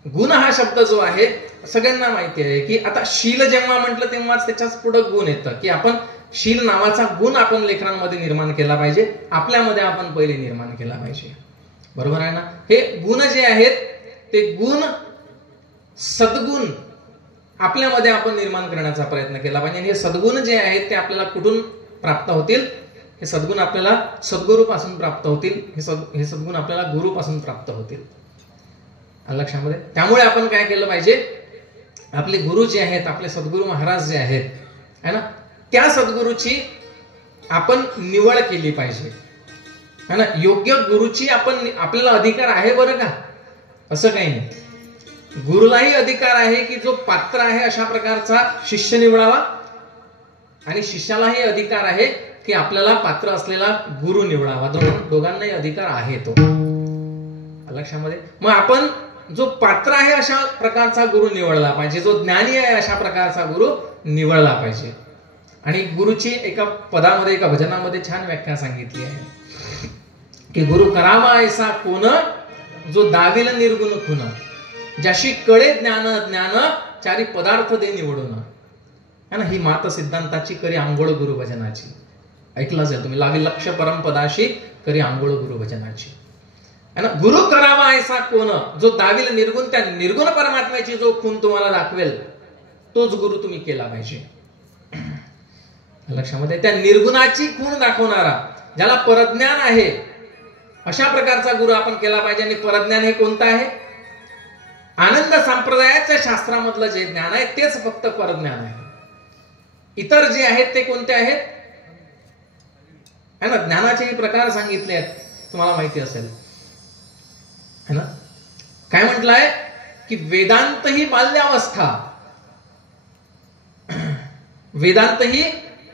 गुण हा शब्द जो आहे सगळ्यांना माहिती आहे की आता शील जेव्हा म्हटलं तेव्हाच त्याच्याच पुढे गुण येतं, की आपण शील नावाचा गुण आपण लेकरांमध्ये निर्माण केला पाहिजे, आपल्यामध्ये आपण पहिले निर्माण केला पाहिजे. बरोबर आहे ना. हे गुण जे आहेत ते गुण, सद्गुण आपल्यामध्ये आपण निर्माण करण्याचा प्रयत्न केला पाहिजे. आणि हे सद्गुण जे आहेत ते आपल्याला कुठून प्राप्त होतील? हे सद्गुण आपल्याला सद्गुरूपासून प्राप्त होतील. हे सद्गुण आपल्याला गुरुपासून प्राप्त होतील, लक्षामध्ये. त्यामुळे आपण काय केलं पाहिजे? आपले गुरु जे आहेत, आपले सद्गुरू महाराज जे आहेत, है ना, त्या सद्गुरूची आपण निवड केली पाहिजे, है ना. योग्य गुरुची आपल्याला अधिकार आहे बरं का, असं काही नाही. गुरुलाही अधिकार आहे की जो पात्र आहे अशा प्रकारचा शिष्य निवडावा, आणि शिष्यालाही अधिकार आहे की आपल्याला पात्र असलेला गुरु निवडावा. दोघांनाही अधिकार आहे तो, लक्षामध्ये. मग आपण जो पात्र आहे अशा प्रकारचा गुरु निवडला पाहिजे, जो ज्ञानी आहे अशा प्रकारचा गुरु निवडला पाहिजे. आणि गुरुची एका पदामध्ये, एका भजनामध्ये छान व्याख्या सांगितली आहे की गुरु करावा ऐसा कोण, जो दाविल निर्गुण खुन, ज्याशी कळे ज्ञान ज्ञान, चारी पदार्थ दे निवडून, है ना. ही मात सिद्धांताची करी आंघोळ गुरु भजनाची. ऐकलं असेल तुम्ही, लावी लक्ष परमपदाशी करी आंघोळ गुरु भजनाची, है ना. गुरु करावा ऐसा कोण, जो दाविल निर्गुण, त्या निर्गुण परमात्म्याची जो खून तुम्हाला दाखवेल तोच गुरु तुम्ही केला पाहिजे, लक्षामध्ये. त्या निर्गुणाची खून दाखवणारा, ज्याला परज्ञान आहे अशा प्रकारचा गुरु आपण केला पाहिजे. आणि परज्ञान हे कोणतं आहे? आनंद संप्रदायाच्या शास्त्रामधलं जे ज्ञान आहे तेच फक्त परज्ञान आहे. इतर जे आहेत ते कोणते आहेत, है ना. ज्ञानाचे प्रकार सांगितले आहेत, तुम्हाला माहिती असेल, है ना. काय म्हटलंय की वेदांत ही बाल्यावस्था, वेदांत ही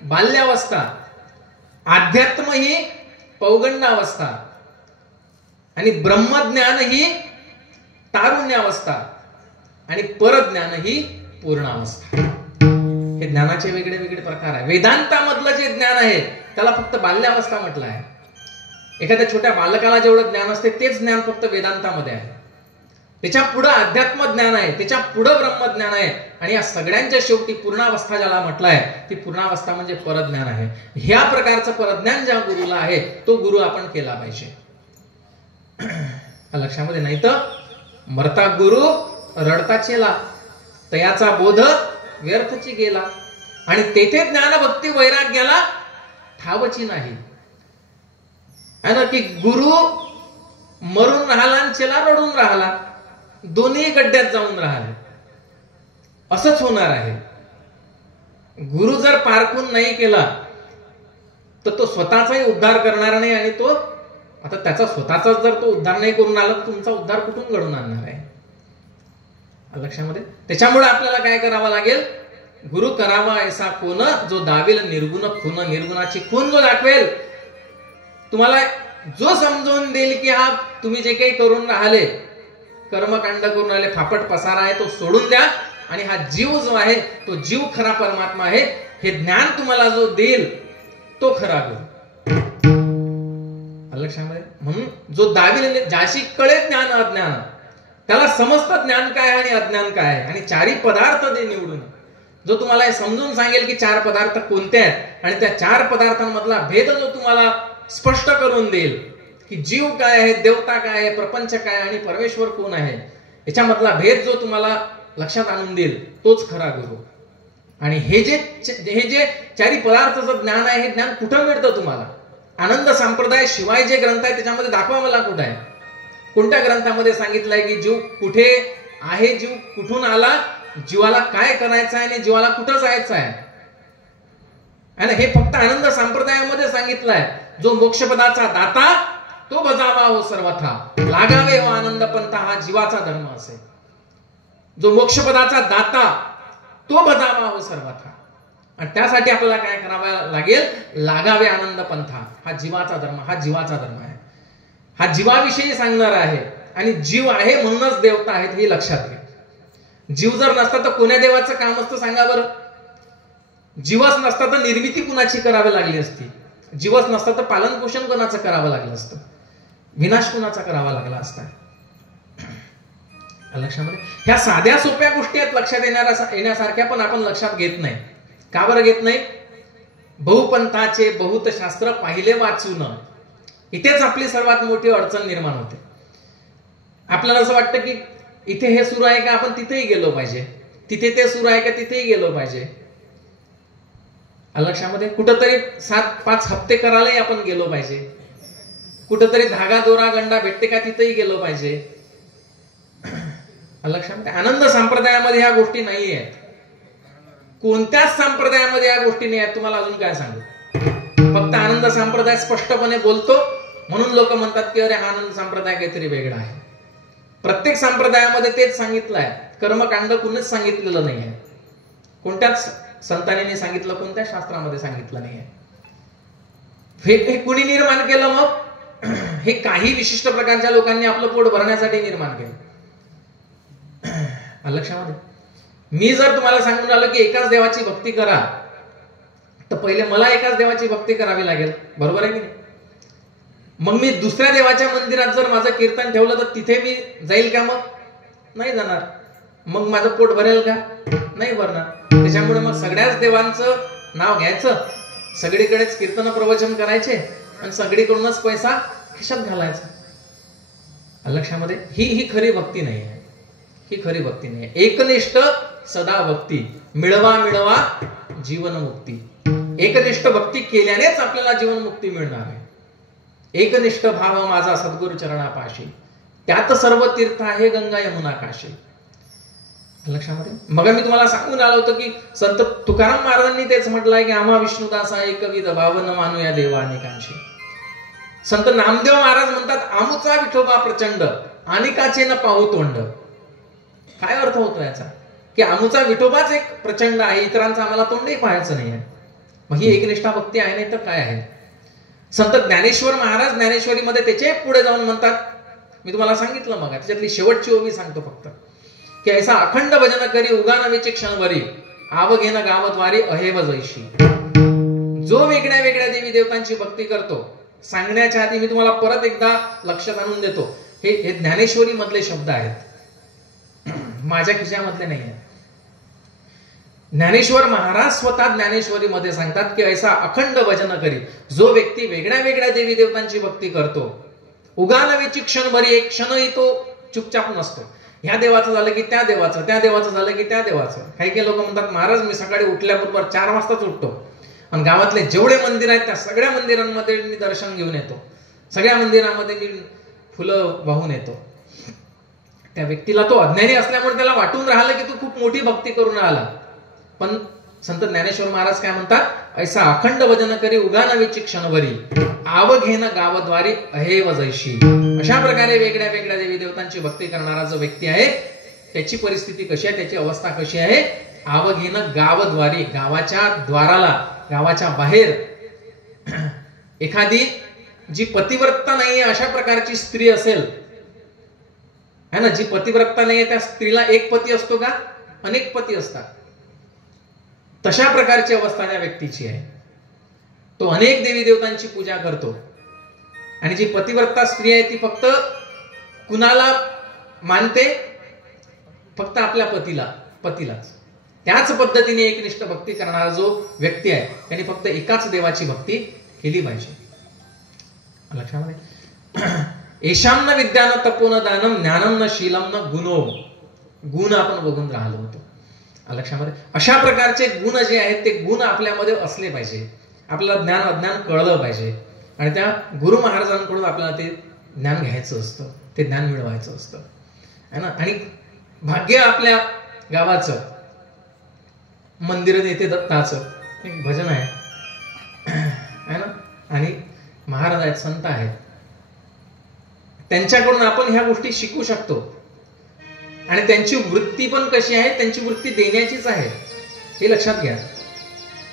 बाल्यावस्था, अध्यात्म ही पौगंडावस्था, आणि ब्रह्मज्ञान ही तारुण्यावस्था, आणि परज्ञान ही पूर्णावस्था. हे ज्ञानाचे वेगळे वेगळे प्रकार आहे. वेदांतामधलं जे ज्ञान आहे त्याला फक्त बाल्यावस्था म्हटलं आहे. एखाद्या छोट्या बालकाला जेवढं ज्ञान असते तेच ज्ञान फक्त वेदांतामध्ये आहे. त्याच्या पुढं अध्यात्म ज्ञान आहे, त्याच्या पुढं ब्रह्मज्ञान आहे, आणि या सगळ्यांच्या शेवटी पूर्णावस्था ज्याला म्हटलंय ती पूर्णावस्था म्हणजे परज्ञान आहे. ह्या प्रकारचं परज्ञान ज्या गुरुला आहे तो गुरु आपण केला पाहिजे. लक्षामध्ये नाही तर मरता गुरु रडता चेला, तयाचा बोध व्यर्थची गेला, आणि तेथे ज्ञान भक्ती वैराग्याला ठावची नाही. है ना, की गुरु मरून राहिला आणि चेला रडून राहिला, दोन्ही गड्ड्यात जाऊन राहिले. असंच होणार आहे. गुरु जर पारखून नाही केला तर तो स्वतःचाही उद्धार करणार नाही, आणि तो आता त्याचा स्वतःचाच जर तो उद्धार नाही करून आला तर तुमचा उद्धार कुठून घडून आणणार आहे. लक्षामध्ये त्याच्यामुळे आपल्याला काय करावं लागेल, गुरु करावा ऐसा कोण जो दावेल निर्गुण खून, निर्गुणाची खून जो दाखवेल, तुम्हाला जो समजून देईल की हा तुम्ही जे काही करून राहिले, कर्मकांड करून राहिले, फापट पसारा आहे, तो सोडून द्या, आणि हा जीव जो आहे तो जीव खरा परमात्मा आहे, हे ज्ञान तुम्हाला जो देईल तो खरा गुरु. लक्षामध्ये म्हणून जो दावेल, ज्याशी कळे ज्ञान अज्ञान, त्याला समस्त ज्ञान काय आणि अज्ञान काय आहे, आणि चारी पदार्थ दे निवडून. जो तुम्हाला हे समजून सांगेल की चार पदार्थ कोणते आहेत, आणि त्या चार पदार्थांमधला भेद जो तुम्हाला स्पष्ट करून देईल की जीव काय आहे, देवता काय आहे, प्रपंच काय आणि परमेश्वर कोण आहे, याच्यामधला भेद जो तुम्हाला लक्षात आणून देईल तोच खरा गुरु. आणि हे जे चारी पदार्थाचं ज्ञान आहे, हे ज्ञान कुठं मिळतं तुम्हाला? आनंद संप्रदाय शिवाय जे ग्रंथ आहे त्याच्यामध्ये दाखवा मला कुठं आहे. कोणत्या ग्रंथामध्ये सांगितलंय की जीव कुठे आहे, जीव कुठून आला, जीवाला काय करायचं आहे आणि जीवाला कुठं जायचं आहे. आणि हे फक्त आनंद संप्रदायामध्ये सांगितलंय. जो मोक्षपदाचा दाता तो बजावा हो सर्वथा, लागावे हो आनंद पंथा, हा जीवाचा धर्म असे. जो मोक्षपदाचा दाता तो बजावा हो सर्वथा, आणि त्यासाठी आपल्याला काय करावं लागेल, लागावे आनंद पंथा, हा जीवाचा धर्म, हा जीवाचा धर्म आहे. हा जीवाविषयी सांगणार आहे, आणि जीव आहे म्हणूनच देवता आहेत हे लक्षात घ्या. जीव जर नसता तर कोण्या देवाचं काम असतं सांगा बरं? जीवच नसता तर निर्मिती कुणाची करावी लागली असती, जीवच नसता तर पालन पोषण कोणाचं करावं लागलं असतं, विनाश कुणाचा करावा लागला असता. लक्षामध्ये ह्या साध्या सोप्या गोष्टी आहेत लक्षात येण्यासारख्या, पण आपण लक्षात घेत नाही. का बरं घेत नाही? बहुपंथाचे बहुत शास्त्र पाहिले वाचून, इथेच आपली सर्वात मोठी अडचण निर्माण होते. आपल्याला असं वाटतं की इथे हे सुरू आहे का आपण तिथेही गेलो पाहिजे, तिथे ते सुरू आहे का तिथेही गेलो पाहिजे. लक्षामध्ये कुठंतरी 7-5 हप्ते करायलाही आपण गेलो पाहिजे, कुठंतरी धागा दोरा गंडा भेटते का तिथेही गेलो पाहिजे. लक्षामध्ये आनंद संप्रदायामध्ये ह्या गोष्टी नाही आहेत, कोणत्याच संप्रदायामध्ये या गोष्टी नाही आहेत. तुम्हाला अजून काय सांगू, फक्त आनंद संप्रदाय स्पष्टपणे बोलतो म्हणून लोक म्हणतात की अरे हा आनंद संप्रदाय काहीतरी वेगळा आहे. प्रत्येक संप्रदायामध्ये तेच सांगितलं आहे, कर्मकांड कुणीच सांगितलेलं नाही आहे, कोणत्याच संतांनी सांगितलं, कोणत्या शास्त्रामध्ये सांगितलं नाही आहे. हे कुणी निर्माण केलं? मग हे काही विशिष्ट प्रकारच्या लोकांनी आपलं पोट भरण्यासाठी निर्माण केलं. लक्षामध्ये मी जर तुम्हाला सांगून राहिलो की एकाच देवाची भक्ती करा, तर पहिले मला एकाच देवाची भक्ती करावी लागेल, बरोबर आहे की नाही? मग मी दुसऱ्या देवाच्या मंदिरात जर माझं कीर्तन ठेवलं तर तिथे मी जाईल का? मग नाही जाणार. मग माझं पोट भरेल का? नाही भरणार. त्याच्यामुळे मग सगळ्याच देवांचं नाव घ्यायचं, सगळीकडेच कीर्तन प्रवचन करायचे आणि सगळीकडूनच पैसा खिशात घालायचा. लक्षामध्ये ही खरी भक्ती नाही आहे, ही खरी भक्ती नाही आहे. एकनिष्ठ सदा भक्ती, मिळवा मिळवा जीवनमुक्ती. एकनिष्ठ भक्ती केल्यानेच आपल्याला जीवनमुक्ती मिळणार आहे. एकनिष्ठ भाव माझा सद्गुरु चरणापाशी, त्यात सर्व तीर्थ आहे गंगा यमुना काशी. लक्षामध्ये मग मी तुम्हाला सांगून आलो होतो की संत तुकाराम महाराजांनी तेच म्हटलंय की आम्हा विष्णुदासा एकविध भावन मानू या देवा अनेकांशी. संत नामदेव महाराज म्हणतात आमुचा विठोबा प्रचंड, अनेकाचे न पाहू तोंड. काय अर्थ होतो याचा? की आमुचा विठोबाच एक प्रचंड आहे, इतरांचा आम्हाला तोंडही पाहायचं नाही आहे. मग ही एकनिष्ठा भक्ती आहे नाही तर काय आहे? संत ज्ञानेश्वर महाराज ज्ञानेश्वरीमध्ये त्याचे पुढे जाऊन म्हणतात, मी तुम्हाला सांगितलं मग, त्याच्यातली शेवटची ओवी सांगतो फक्त, की ऐसा अखंड भजन करी उगा नवीचे क्षणभरी, आवघेन गावद्वारी अहेव जैशी. जो वेगळ्या वेगळ्या देवी देवतांची भक्ती करतो, सांगण्याच्या आधी मी तुम्हाला परत एकदा लक्षात आणून देतो, हे ज्ञानेश्वरी मधले शब्द आहेत. माझ्या खिशामधले नाही आहे. ज्ञानेश्वर महाराज स्वतः ज्ञानेश्वरीमध्ये सांगतात की ऐसा अखंड भजन करी, जो व्यक्ती वेगळ्या वेगळ्या देवी देवतांची भक्ती करतो, उगानवेची क्षणभरी एक क्षणही तो चुपचाप नसतो. ह्या देवाचं झालं की त्या देवाचं, त्या देवाचं झालं की त्या देवाचं. काही काही लोक म्हणतात महाराज मी सकाळी उठल्याबरोबर 4 वाजताच उठतो आणि गावातले जेवढे मंदिर आहेत त्या सगळ्या मंदिरांमध्ये मी दर्शन घेऊन येतो, सगळ्या मंदिरांमध्ये मी फुलं वाहून येतो. त्या व्यक्तीला तो अज्ञानी असल्यामुळे त्याला वाटून राहिलं की तू खूप मोठी भक्ती करून राहिला. पण संत ज्ञानेश्वर महाराज काय म्हणतात, ऐसा अखंड भजन करी उगानवेची क्षणभरी, आवघेन गावद्वारी अहेव जैशी. अशा प्रकारे वेगळ्या वेगळ्या देवी देवतांची भक्ती करणारा जो व्यक्ती आहे त्याची परिस्थिती कशी आहे, त्याची अवस्था कशी आहे. आवघेन गावद्वारी, गावाच्या द्वाराला, गावाच्या बाहेर एखादी जी पतिव्रता नाहीये अशा प्रकारची स्त्री असेल, है ना, जी पतिव्रता नाहीये त्या स्त्रीला एक पती असतो का, अनेक पती असतात. तशा प्रकारची अवस्था त्या व्यक्तीची आहे. तो अनेक देवी देवतांची पूजा करतो आणि जी पतिव्रता स्त्री आहे ती फक्त कुणाला मानते, फक्त आपल्या पतीलाच. त्याच पद्धतीने एकनिष्ठ भक्ती करणारा जो व्यक्ती आहे त्याने फक्त एकाच देवाची भक्ती केली पाहिजे. लक्षामध्ये एशाम न विद्यान तपोन दानम ज्ञानम न शीलम न गुणो. गुण आपण बघून राहिलो होतो लक्षामध्ये. अशा प्रकारचे गुण जे आहेत ते गुण आपल्यामध्ये असले पाहिजे. आपल्याला ज्ञान अज्ञान कळलं पाहिजे आणि त्या गुरु महाराजांकडून आपल्याला ते ज्ञान घ्यायचं असतं, ते ज्ञान मिळवायचं असतं, है ना. आणि भाग्य आपल्या गावाचं मंदिर येथे दत्ताचं एक भजन आहे, है ना, आणि महाराज आहेत, संत आहेत, त्यांच्याकडून आपण ह्या गोष्टी शिकू शकतो. आणि त्यांची वृत्ती पण कशी आहे, त्यांची वृत्ती देण्याचीच आहे, हे लक्षात घ्या.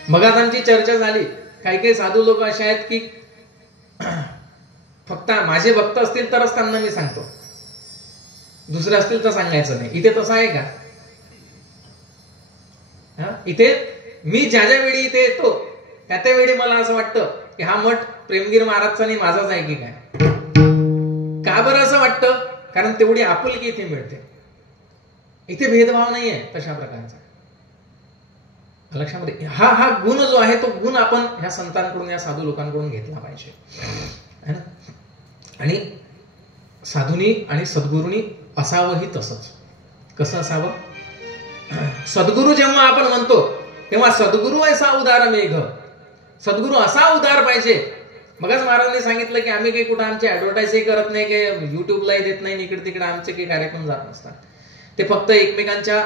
मगाच आमची चर्चा झाली, काही काही साधू लोक असे आहेत की फक्त माझे भक्त असतील तरच त्यांना मी सांगतो, दुसरे असतील तर सांगायचं नाही. इथे तसं आहे का? इथे मी ज्या वेळी इथे येतो त्या वेळी मला असं वाटतं की हा मठ प्रेमगीर महाराजचा नाही माझाच आहे की काय. का बरं असं वाटतं? कारण तेवढी आपुलकी इथे मिळते. इथे भेदभाव नाहीये तशा प्रकारचा. लक्षामध्ये हा गुण जो आहे तो गुण आपण ह्या संतांकडून, या साधू लोकांकडून घेतला पाहिजे, है ना. आणि साधूनी आणि सद्गुरूंनी असावंही तसंच. कसं असावं? सद्गुरू जेव्हा आपण म्हणतो तेव्हा सद्गुरू ऐसा उदार मेघ, सद्गुरू असा उदार पाहिजे. मगच महाराजांनी सांगितलं की आम्ही काही कुठं आमची ऍडव्हर्टाईजही करत नाही, काही युट्यूबलाही देत नाही, इकडे तिकडे आमचे काही कार्यक्रम जात नसतात. ते फक्त एकमेकांच्या,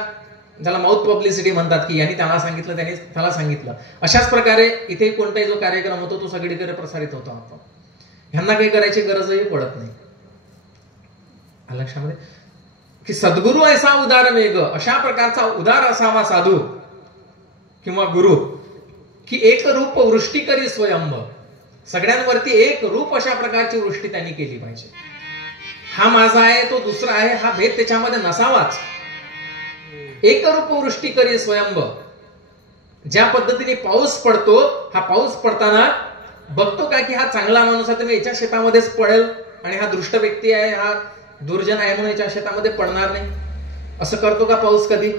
ज्याला माउथ पब्लिसिटी म्हणतात, की यांनी त्याला सांगितलं, त्यांनी त्याला सांगितलं. अशाच प्रकारे इथे कोणताही जो कार्यक्रम होतो तो सगळीकडे प्रसारित होतो. आपण ह्यांना काही करायची गरजही पडत नाही. लक्षामध्ये की सद्गुरू ऐसा उदार मेघ, अशा प्रकारचा उदार असावा साधू किंवा गुरु की एक रूप वृष्टी करी स्वयंभ, सगळ्यांवरती एक रूप अशा प्रकारची वृष्टी त्यांनी केली पाहिजे. हा माझा आहे, तो दुसरा आहे, हा भेद त्याच्यामध्ये नसावाच. एक रूप वृष्टी करी स्वयंभ. ज्या पद्धतीने पाऊस पडतो, हा पाऊस पडताना बघतो का की हा चांगला माणूस आहे तर मी याच्या शेतामध्येच पडेल, आणि हा दुष्ट व्यक्ती आहे, हा दुर्जन आहे म्हणून याच्या शेतामध्ये पडणार नाही, असं करतो का पाऊस? कधी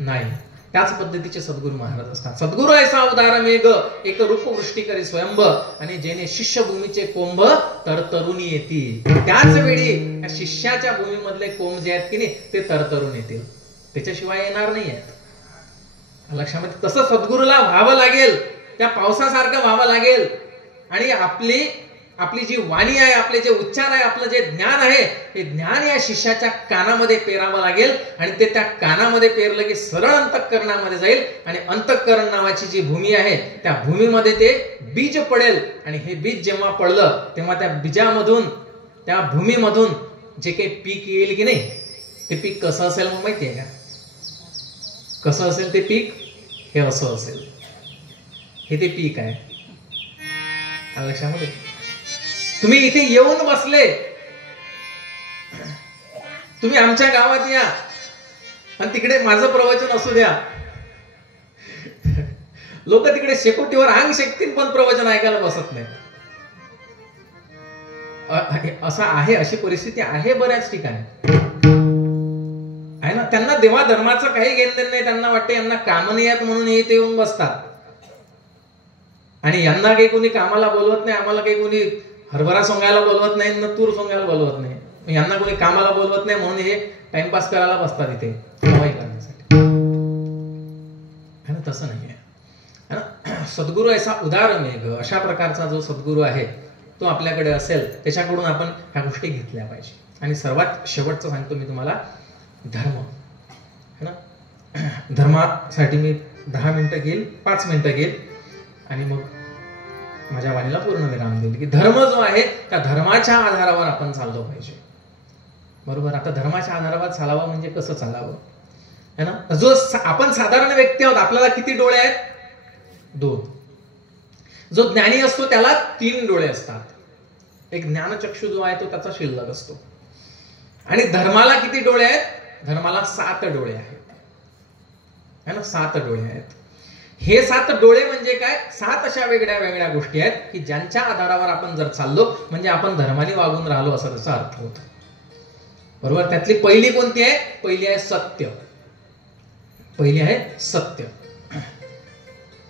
नाही. त्याच पद्धतीचे सद्गुरू महाराज असतात. सद्गुरू ऐसा उदार मेघ, एक रूप वृष्टी करी स्वयंभ, आणि जेणे शिष्य भूमीचे कोंभ तरतरुणी येतील. त्याच वेळी या शिष्याच्या भूमीमधले कोंभ जे आहेत की नाही ते तरतरून येतील, त्याच्याशिवाय येणार नाही आहेत. लक्षामध्ये तसं सद्गुरूला व्हावं लागेल, त्या पावसासारखं व्हावं लागेल. आणि आपली जी वाणी आहे, आपले जे उच्चार आहे, आपलं जे ज्ञान आहे, ते ज्ञान या शिष्याच्या कानामध्ये पेरावं लागेल. आणि ते त्या कानामध्ये पेरलं की सरळ अंतःकरणामध्ये जाईल, आणि अंतःकरण नावाची जी भूमी आहे त्या भूमीमध्ये ते बीज पडेल. आणि हे बीज जेव्हा पडलं तेव्हा त्या बीजामधून, त्या भूमीमधून जे काही पीक येईल की नाही, ते पीक कसं असेल मग माहितीये का? कसं असेल ते पीक? हे असं असेल. हे ते पीक आहे. लक्षामध्ये तुम्ही इथे येऊन बसले, तुम्ही आमच्या गावात या आणि तिकडे माझं प्रवचन असू द्या, लोक तिकडे शेकोटीवर अंग शेकतील पण प्रवचन ऐकायला बसत नाही. असं आहे, अशी परिस्थिती आहे बऱ्याच ठिकाणी, आहे ना. त्यांना देवा धर्माचं काही घेणं नाही. त्यांना वाटते यांना काम नाही आहेत म्हणून हे ते येऊन बसतात. आणि यांना काही कोणी कामाला बोलवत नाही, आम्हाला काही कोणी हरभरा सोंगायला बोलवत नाही, न तूर सोंगायला बोलवत नाही. यांना कोणी कामाला बोलवत नाही म्हणून हे टाइमपास करायला बसतात इथे कमाई करण्यासाठी. तसं नाही आहे. सद्गुरू ऐसा उदार मेघ, अशा प्रकारचा जो सद्गुरू आहे तो आपल्याकडे असेल, त्याच्याकडून आपण ह्या गोष्टी घेतल्या पाहिजे. आणि सर्वात शेवटचं सांगतो मी तुम्हाला, धर्म है ना. धर्मासाठी मी 10 मिनिटं घेईल, 5 मिनिटं घेईल आणि मग माझ्या वाणीला पूर्ण विराम देईल. की धर्म जो आहे त्या धर्माच्या आधारावर आपण चाललो पाहिजे. बरोबर. आता धर्माच्या आधारावर चालावं म्हणजे कसं चालावं है ना. जो आपण साधारण व्यक्ती आहोत, आपल्याला किती डोळे आहेत? 2. जो ज्ञानी असतो त्याला 3 डोळे असतात. एक ज्ञानचक्षु जो आहे तो त्याचा शिल्लक असतो. आणि धर्माला किती डोळे आहेत? धर्माला 7 डोळे आहेत है ना. 7 डोळे आहेत. हे 7 डोळे म्हणजे काय? 7 अशा वेगळ्या वेगळ्या गोष्टी आहेत की ज्यांच्या आधारावर आपण जर चाललो म्हणजे आपण धर्माने वागून राहिलो असा त्याचा अर्थ होतो. बरोबर. त्यातली पहिली कोणती आहे? पहिली आहे सत्य. पहिली आहे सत्य.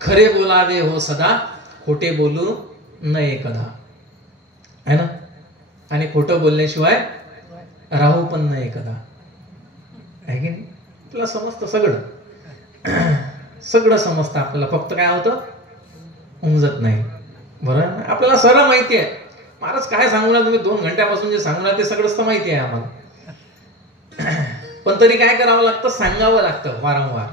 खरे बोलावे हो सदा, खोटे बोलू नये कदा है ना. आणि खोटं बोलण्याशिवाय राहू पण नाही कदा, आहे की नाही. आपल्याला समजतं सगळं समजतं आपल्याला, फक्त काय होतं? उमजत नाही. बरोबर. आपल्याला सर्व माहिती आहे. महाराज काय सांगू ना तुम्ही 2 घंट्यापासून जे सांगू ना ते सगळंच तर माहिती आहे आम्हाला. पण तरी काय करावं लागतं? सांगावं लागतं वारंवार,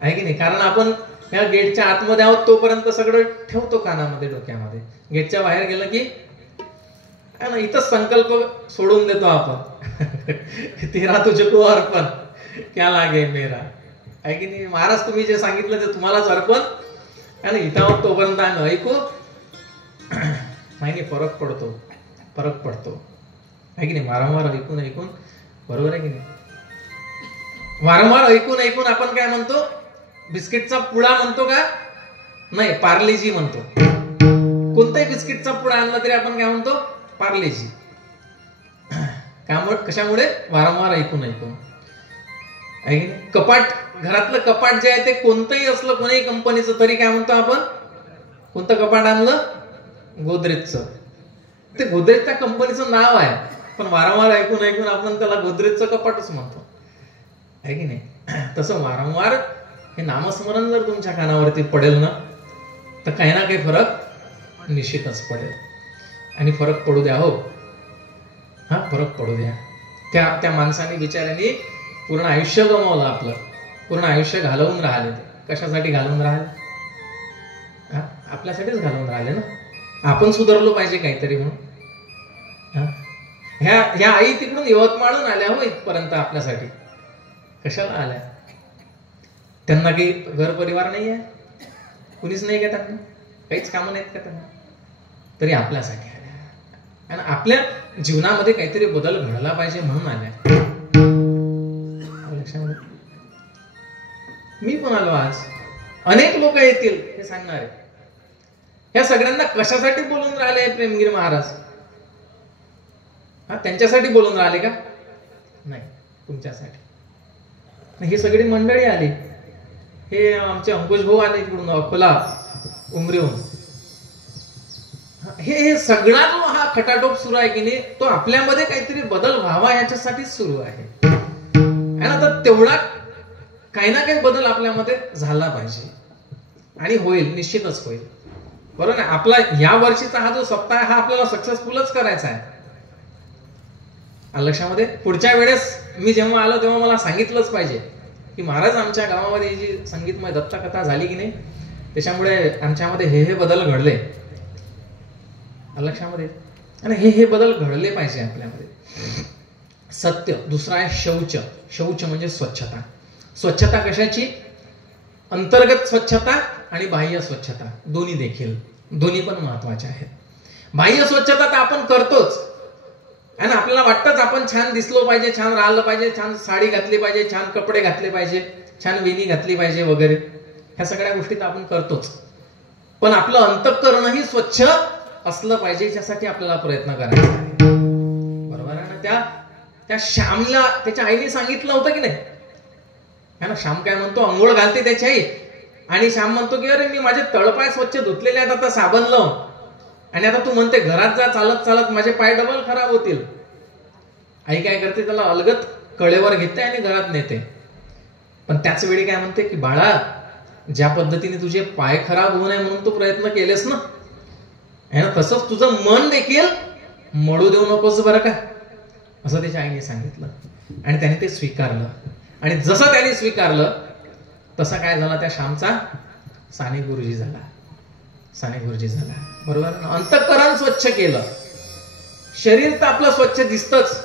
आहे की नाही. कारण आपण या गेटच्या आतमध्ये आहोत तोपर्यंत सगळं ठेवतो कानामध्ये, डोक्यामध्ये. गेटच्या बाहेर गेलं की इथंच संकल्प सोडून देतो आपण. तेरा तुझको अर्पण क्या लागे मेरा, आहे की नाही. महाराज तुम्ही जे सांगितलं ते तुम्हालाच अर्पण. आणि इथं आहोत तोपर्यंत आम्ही ऐकू नाही. फरक पडतो आहे की नाही. वारंवार ऐकून बरोबर आहे की नाही. वारंवार ऐकून आपण काय म्हणतो? बिस्किटचा पुडा म्हणतो का? नाही, पार्लेजी म्हणतो. कोणताही बिस्किटचा पुडा आणला तरी आपण काय म्हणतो? पार्लेजी. कशामुळे? वारंवार ऐकून आहे की नाही. घरातलं कपाट जे आहे ते कोणतंही असलं, कोणत्याही कंपनीचं, तरी काय म्हणतो आपण? कोणतं कपाट आणलं? गोदरेजचं. ते गोदरेज त्या कंपनीचं नाव आहे, पण वारंवार ऐकून आपण त्याला गोदरेजचं कपाटच म्हणतो, आहे की नाही. तसं वारंवार हे नामस्मरण जर तुमच्या कानावरती पडेल ना तर काही ना काही फरक निश्चितच पडेल. आणि फरक पडू द्या हो. फरक पडू द्या. त्या माणसाने बिचाऱ्याने पूर्ण आयुष्य गमावलं. आपलं पूर्ण आयुष्य घालवून राहिले. ते कशासाठी घालवून राहिले? आपल्यासाठीच घालवून राहिले ना. आपण सुधारलो पाहिजे काहीतरी म्हणून. ह्या आई तिकडून यवतमाळून आल्या हो इथपर्यंत आपल्यासाठी. कशाला आल्या? त्यांना काही घर परिवार नाही आहे, कुणीच नाही का त्यांना, काहीच कामं नाहीत का त्यांना, तरी आपल्यासाठी आल्या. आणि आपल्या जीवनामध्ये काहीतरी बदल घडला पाहिजे म्हणून आल्या. लक्षामध्ये मी पण आलो आज. अनेक लोक येतील हे सांगणारे. या सगळ्यांना कशासाठी बोलून राहिले प्रेमगीर महाराज? त्यांच्यासाठी बोलून राहिले का? नाही, तुमच्यासाठी. ही सगळी मंडळी आली. हे आमचे अंकुश भाऊ आले इकडून अकोला उमरीहून. हे सगळा जो हा खटाटोप सुरू आहे की नाही, तो आपल्यामध्ये काहीतरी बदल व्हावा याच्यासाठीच सुरू आहे. आणि आता तेवढा काही ना काही बदल आपल्यामध्ये झाला पाहिजे. आणि होईल, निश्चितच होईल. बरोबर ना. आपला या वर्षीचा हा जो सप्ताह हा आपल्याला सक्सेसफुलच करायचा आहे. लक्षामध्ये. पुढच्या वेळेस मी जेव्हा आलो तेव्हा मला सांगितलंच पाहिजे की महाराज आमच्या गावामध्ये जी संगीतमय दत्तकथा झाली की नाही त्याच्यामुळे आमच्यामध्ये हे बदल घडले. लक्षामध्ये. आणि हे बदल घडले पाहिजे आपल्यामध्ये. सत्य. दुसरा आहे शौच. शौच म्हणजे स्वच्छता. स्वच्छता कशाची? अंतर्गत स्वच्छता आणि बाह्य स्वच्छता दोन्ही देखील. दोन्ही पण महत्वाचे आहेत. बाह्य स्वच्छता तर आपण करतोच आणि आपल्याला वाटतंच आपण छान दिसलो पाहिजे, छान राहिलं पाहिजे, छान साडी घातली पाहिजे, छान कपडे घातले पाहिजे, छान वेणी घातली पाहिजे वगैरे. ह्या सगळ्या गोष्टी तर आपण करतोच. पण आपलं अंतःकरणही स्वच्छ असलं पाहिजे याच्यासाठी आपल्याला प्रयत्न करायचा आहे. बरोबर आहे ना. त्या श्यामला त्याच्या आईने सांगितलं होतं की नाही है ना. श्याम काय म्हणतो, अंघोळ घालते त्याची आई, आणि श्याम म्हणतो की अरे मी माझे तळपाय स्वच्छ धुतलेले आहेत, आता साबण लाव, आणि आता तू म्हणते घरात जा चालत चालत, माझे पाय डबल खराब होतील. आई काय करते, त्याला अलगत कळेवर घेते आणि घरात नेते. पण त्याच वेळी काय म्हणते की बाळा, ज्या पद्धतीने तुझे पाय खराब होऊ नये म्हणून तू प्रयत्न केलेस ना, है ना, तसंच तुझं मन देखील मळू देऊ नकोस बरं का, असं त्याच्या आईने सांगितलं. आणि त्याने ते स्वीकारलं. आणि जसं त्याने स्वीकारलं तसा काय झाला, त्या श्यामचा साने गुरुजी झाला. साने गुरुजी झाला, बरोबर. अंतःकरण स्वच्छ केलं. शरीर तर आपलं स्वच्छ दिसतच,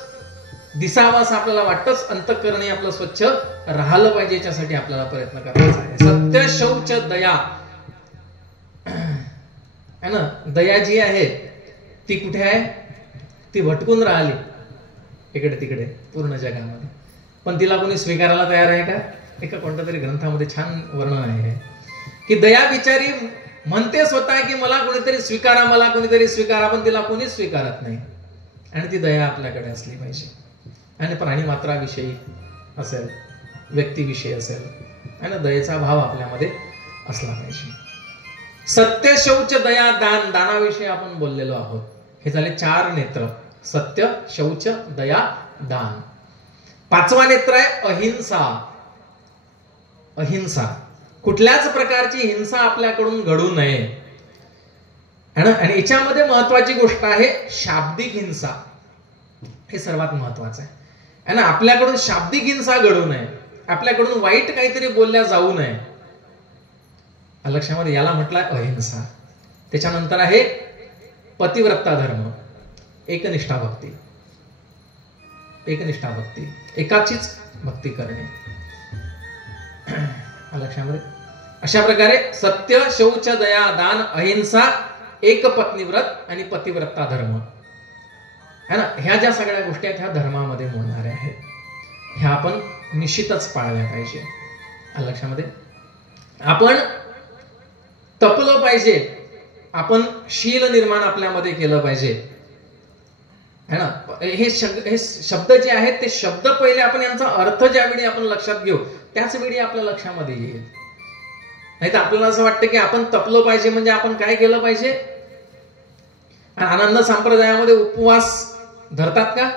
दिसावं असं आपल्याला वाटतच, अंतःकरणही आपलं स्वच्छ राहिलं पाहिजे, याच्यासाठी आपल्याला प्रयत्न करायचा आहे. सत्य, शौच, दया, है ना. दया जी आहे ती कुठे आहे, ती भटकून राहिली इकडे तिकडे पूर्ण जगामध्ये, पण तिला कोणी स्वीकारायला तयार आहे का. एका कोणत्या तरी ग्रंथामध्ये छान वर्णन आहे की दया बिचारी म्हणते स्वतः की मला कोणीतरी स्वीकारा, मला कोणीतरी स्वीकारा, पण तिला कोणीच स्वीकारत नाही. आणि ती दया आपल्याकडे असली पाहिजे. आणि प्राणी मात्राविषयी असेल, व्यक्तीविषयी असेल, आणि दयेचा भाव आपल्यामध्ये असला पाहिजे. सत्य, शौच, दया, दान, दानाविषयी आपण बोललेलो आहोत. हे झाले 4 नेत्र, सत्य, शौच, दया, दान. 5वा नेत्र आहे अहिंसा. अहिंसा, कुठल्याच प्रकारची हिंसा आपल्याकडून घडू नये, है ना. आणि याच्यामध्ये महत्वाची गोष्ट आहे शाब्दिक हिंसा. हे सर्वात महत्वाचं आहे, है ना. आपल्याकडून शाब्दिक हिंसा घडू नये, आपल्याकडून वाईट काहीतरी बोलल्या जाऊ नये. लक्षामध्ये याला म्हटलंय अहिंसा. त्याच्यानंतर आहे पतिव्रता धर्म, एकनिष्ठा भक्ती. एकनिष्ठा भक्ती, एकाचीच भक्ती करणे. लक्षामध्ये अशा प्रकारे सत्य, शौच, दया, दान, अहिंसा, एक पत्नीव्रत आणि पतिव्रता धर्म, है ना. ह्या ज्या सगळ्या गोष्टी आहेत ह्या धर्मामध्ये मोडणाऱ्या आहेत. ह्या आपण निश्चितच पाळल्या पाहिजे. लक्षामध्ये आपण तपलं पाहिजे, आपण शील निर्माण आपल्यामध्ये केलं पाहिजे, है ना. हे शब्द जे आहेत ते शब्द पहिले आपण यांचा अर्थ ज्यावेळी आपण लक्षात घेऊ त्याच वेळी आपल्या लक्षामध्ये येईल. नाही तर आपल्याला असं वाटतं की आपण तपलं पाहिजे म्हणजे आपण काय केलं पाहिजे. आनंद संप्रदायामध्ये उपवास धरतात का,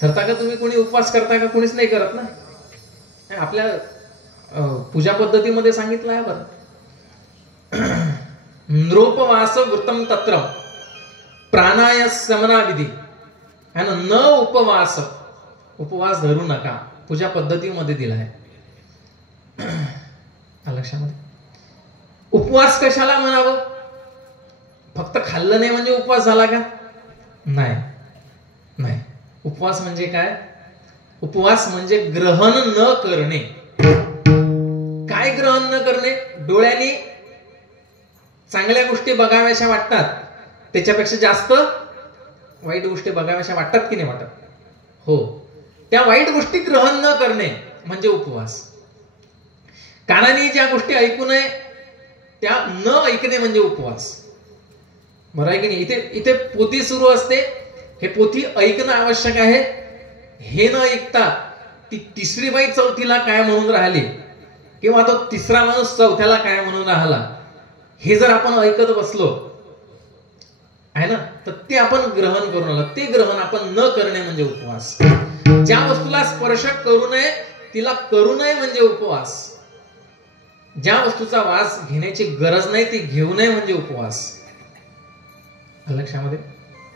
धरता का तुम्ही? कोणी उपवास करता का? कोणीच नाही करत ना. आपल्या पूजा पद्धतीमध्ये सांगितलं आहे बरं, नृपवास वृत्तम तत्र प्राणाय समना विधी, है ना. न उपवास, उपवास धरू नका, पूजा पद्धतीमध्ये दिला आहे. लक्षामध्ये उपवास कशाला म्हणावं? फक्त खाल्लं नाही म्हणजे उपवास झाला का? नाही नाही. उपवास म्हणजे काय? उपवास म्हणजे ग्रहण न करणे. काय ग्रहण न करणे? डोळ्यांनी चांगल्या गोष्टी बघाव्याशा वाटतात त्याच्यापेक्षा जास्त वाईट गोष्टी बघाव्याशा वाटतात की नाही वाटत? हो. त्या वाईट गोष्टी ग्रहण न करणे म्हणजे उपवास. कानाने ज्या गोष्टी ऐकू नये त्या न ऐकणे म्हणजे उपवास. बरं आहे की नाही? इथे पोथी सुरू असते, हे पोथी ऐकणं आवश्यक आहे. हे न ऐकता ती तिसरी बाई चौथीला काय म्हणून राहिली किंवा तो तिसरा माणूस चौथ्याला काय म्हणून राहिला, हे जर आपण ऐकत बसलो आहे ना, तर ते आपण ग्रहण करून आलो. ते ग्रहण आपण न करणे म्हणजे उपवास. ज्या वस्तूला स्पर्श करू नये तिला करू नये म्हणजे उपवास. ज्या वस्तूचा वास घेण्याची गरज नाही ती घेऊ नये म्हणजे उपवास. लक्षामध्ये.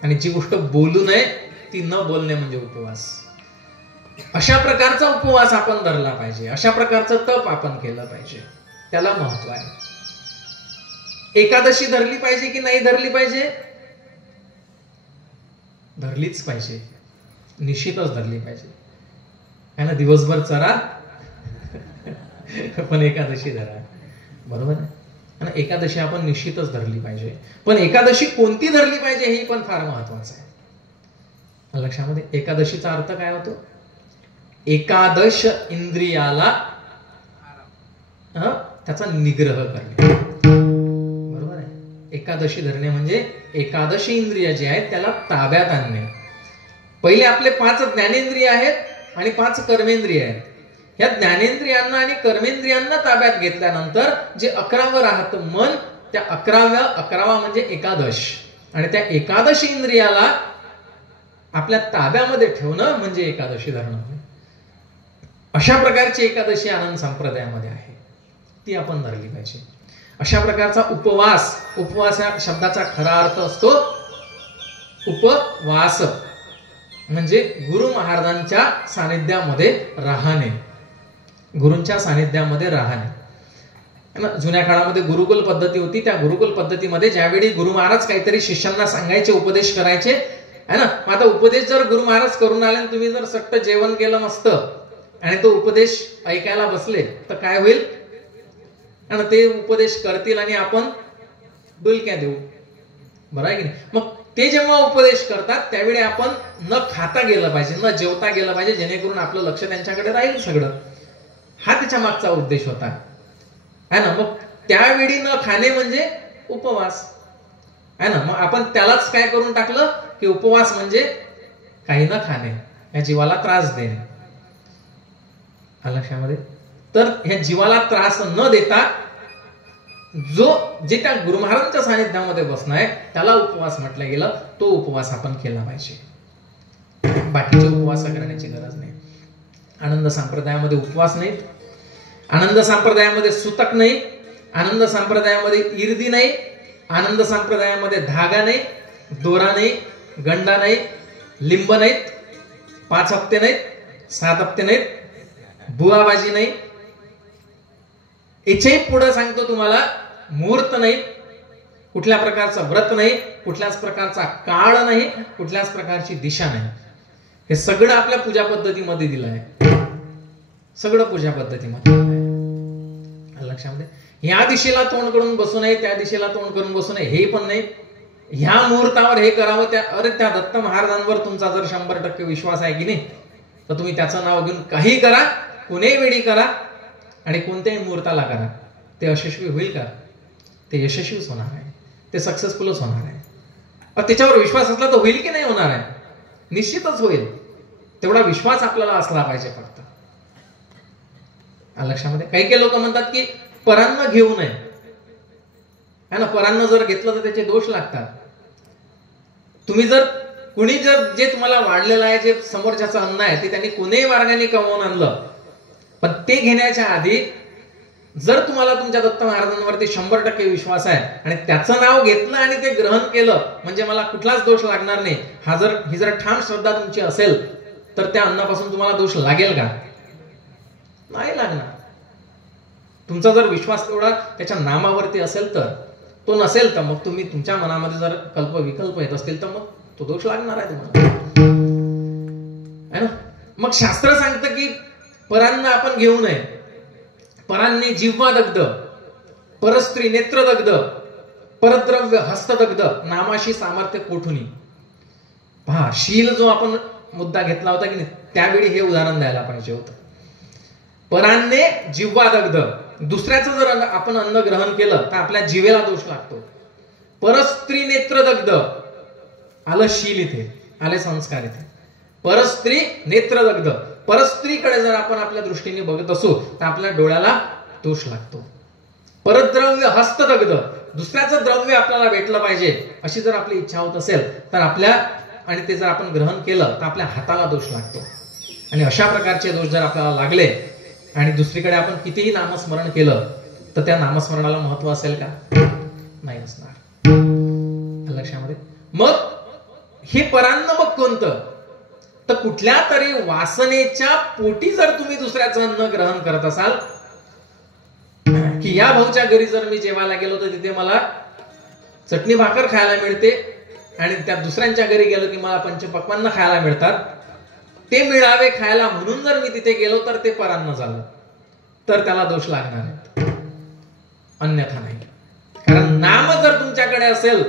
आणि जी गोष्ट बोलू नये ती न बोलणे म्हणजे उपवास. अशा प्रकारचा उपवास आपण धरला पाहिजे, अशा प्रकारचं तप आपण केलं पाहिजे. त्याला महत्व आहे. एकादशी धरली पाहिजे की नाही धरली पाहिजे? धरलीच पाहिजे, निश्चितच धरली पाहिजे, है ना. दिवसभर चरा पण एकादशी धरा, बरोबर आहे. आणि एकादशी आपण निश्चितच धरली पाहिजे. पण एकादशी कोणती धरली पाहिजे हे पण फार महत्वाचं आहे. लक्षामध्ये एकादशीचा अर्थ काय होतो? एकादश इंद्रियाला त्याचा निग्रह करणे, बरोबर आहे. एकादशी धरणे म्हणजे एकादशी इंद्रिय जे आहेत त्याला ताब्यात आणणे. पहिले आपले 5 ज्ञानेंद्रिय आहेत आणि 5 कर्मेंद्रिय आहेत. ह्या ज्ञानेंद्रियांना आणि कर्मेंद्रियांना ताब्यात घेतल्यानंतर जे 11वं राहतं मन, त्या 11वा म्हणजे एकादश, आणि त्या एकादशी इंद्रियाला आपल्या ताब्यामध्ये ठेवणं म्हणजे एकादशी धरणं. अशा प्रकारची एकादशी आनंद संप्रदायामध्ये आहे, ती आपण धरली पाहिजे. अशा प्रकारचा उपवास या शब्दाचा खरा अर्थ असतो उपवास, म्हणजे गुरु महाराजांच्या सानिध्यामध्ये राहणे, गुरूंच्या सानिध्यामध्ये राहणे. जुन्या काळामध्ये गुरुकुल पद्धती होती. त्या गुरुकुल पद्धतीमध्ये ज्यावेळी गुरु महाराज काहीतरी शिष्यांना सांगायचे, उपदेश करायचे है ना, आता उपदेश जर गुरु महाराज करून आले, तुम्ही जर सट्ट जेवण केलं मस्त आणि तो उपदेश ऐकायला बसले तर काय होईल? आणि ते उपदेश करतील आणि आपण डुलक्या देऊ, बरं आहे की नाही? मग ते जेव्हा उपदेश करतात त्यावेळी आपण न खाता गेलं पाहिजे, न जेवता गेलं पाहिजे, जेणेकरून आपलं लक्ष त्यांच्याकडे राहील सगळं. हा त्याच्या मागचा उद्देश होता है ना. मग त्यावेळी न खाणे म्हणजे उपवास है ना. मग आपण त्यालाच काय करून टाकलं की उपवास म्हणजे काही न खाणे, या जीवाला त्रास देणे. लक्षामध्ये. तर ह्या जीवाला त्रास न देता जे त्या गुरु महाराजांच्या सानिध्यामध्ये बसणं आहे त्याला उपवास म्हटलं गेलं. तो उपवास आपण केला पाहिजे, बाकीचे उपवास करण्याची गरज नाही. आनंद संप्रदायामध्ये उपवास नाही, आनंद संप्रदायामध्ये सुतक नाही, आनंद संप्रदायामध्ये इर्दी नाही, आनंद संप्रदायामध्ये धागा नाही, दोरा नाही, गंडा नाही, लिंब नाहीत, 5 हप्ते नाहीत, 7 हप्ते नाहीत, बुवाबाजी नाही. याच्याही पुढे सांगतो तुम्हाला, मुहूर्त नाही, कुठल्या प्रकारचं व्रत नाही, कुठल्याच प्रकारचा काळ नाही, कुठल्याच प्रकारची दिशा नाही. हे सगळं आपल्या पूजा पद्धतीमध्ये दिलं आहे, सगळं पूजा पद्धतीमध्ये लक्षामध्ये. ह्या दिशेला तोंड करून बसू नये, त्या दिशेला तोंड करून बसू नये, हे पण नाही. ह्या मुहूर्तावर हे करावं, त्या दत्त महाराजांवर तुमचा जर 100% विश्वास आहे की नाही, तर तुम्ही त्याचं नाव घेऊन काही करा, कोणीही वेळी करा आणि कोणत्याही मुहूर्ताला करा, ते यशस्वी होईल का? ते यशस्वीच होणार आहे, ते सक्सेसफुलच होणार आहे. त्याच्यावर विश्वास असला तर होईल की नाही होणार आहे? निश्चितच होईल. तेवढा विश्वास आपल्याला असला पाहिजे फक्त. लक्षामध्ये. काही लोक म्हणतात की परान्न घेऊ नये है ना, परान्न जर घेतलं तर त्याचे दोष लागतात. तुम्ही जर जे तुम्हाला वाढलेलं आहे, जे समोरच्याचं अन्न आहे, ते त्यांनी कोणीही मार्गाने कमवून आणलं, पण ते घेण्याच्या आधी जर तुम्हाला तुमच्या दत्त महाराजांवरती 100% विश्वास आहे आणि त्याचं नाव घेतलं आणि ते ग्रहण केलं, म्हणजे मला कुठलाच दोष लागणार नाही, ही जर ठाम श्रद्धा तुमची असेल, तर त्या अन्नापासून तुम्हाला दोष लागेल का? नाही लागणार. तुमचा जर विश्वास तेवढा त्याच्या नामावरती असेल तर. तो नसेल तर मग तुम्ही तुमच्या मनामध्ये जर कल्प विकल्प येत असतील तर मग तो दोष लागणार आहे तुम्हाला है ना. मग शास्त्र सांगतं की परान्न आपण घेऊ नये. परान्ने जिव्हा दग्ध, परस्त्री नेत्र दग्ध, परद्रव्य हस्तदग्ध, नामाशी सामर्थ्य कोठुनी. पहा, शील जो आपण मुद्दा घेतला होता की नाही, त्यावेळी हे उदाहरण द्यायला पाहिजे होतं. परान्ने जिव्हा दग्ध, दुसऱ्याचं जर आपण अन्न ग्रहण केलं तर आपल्या जिवेला दोष लागतो. परस्त्री नेत्र दग्ध, आलं शील इथे, आले संस्कार इथे. परस्त्री नेत्र दग्ध, परस्त्रीकडे जर आपण आपल्या दृष्टीने बघत असू तर आपल्या डोळ्याला दोष लागतो. परद्रव्य हस्तदग्ध, दुसऱ्याचं द्रव्य आपल्याला भेटलं पाहिजे अशी जर आपली इच्छा होत असेल तर आणि ते जर आपण ग्रहण केलं तर आपल्या हाताला दोष लागतो. आणि अशा प्रकारचे दोष जर आपल्याला लागले आणि दुसरीकडे आपण कितीही नामस्मरण केलं तर त्या नामस्मरणाला महत्व असेल का? नाही असणार. लक्षामध्ये. मग हे परान्न मग कोणतं? तर कुठल्या तरी वासनेच्या पोटी जर तुम्ही दुसऱ्याचं अन्न ग्रहण करत असाल, की या भाऊच्या घरी जर मी जेवायला गेलो तर तिथे मला चटणी भाकर खायला मिळते आणि त्या दुसऱ्यांच्या घरी गेलो की मला पंचपक्वान्न खायला मिळतात, ते मिळावे खायला म्हणून जर मी तिथे गेलो तर ते परान्न झालं, तर त्याला दोष लागणार आहे, अन्यथा नाही. कारण नाम जर तुमच्याकडे असेल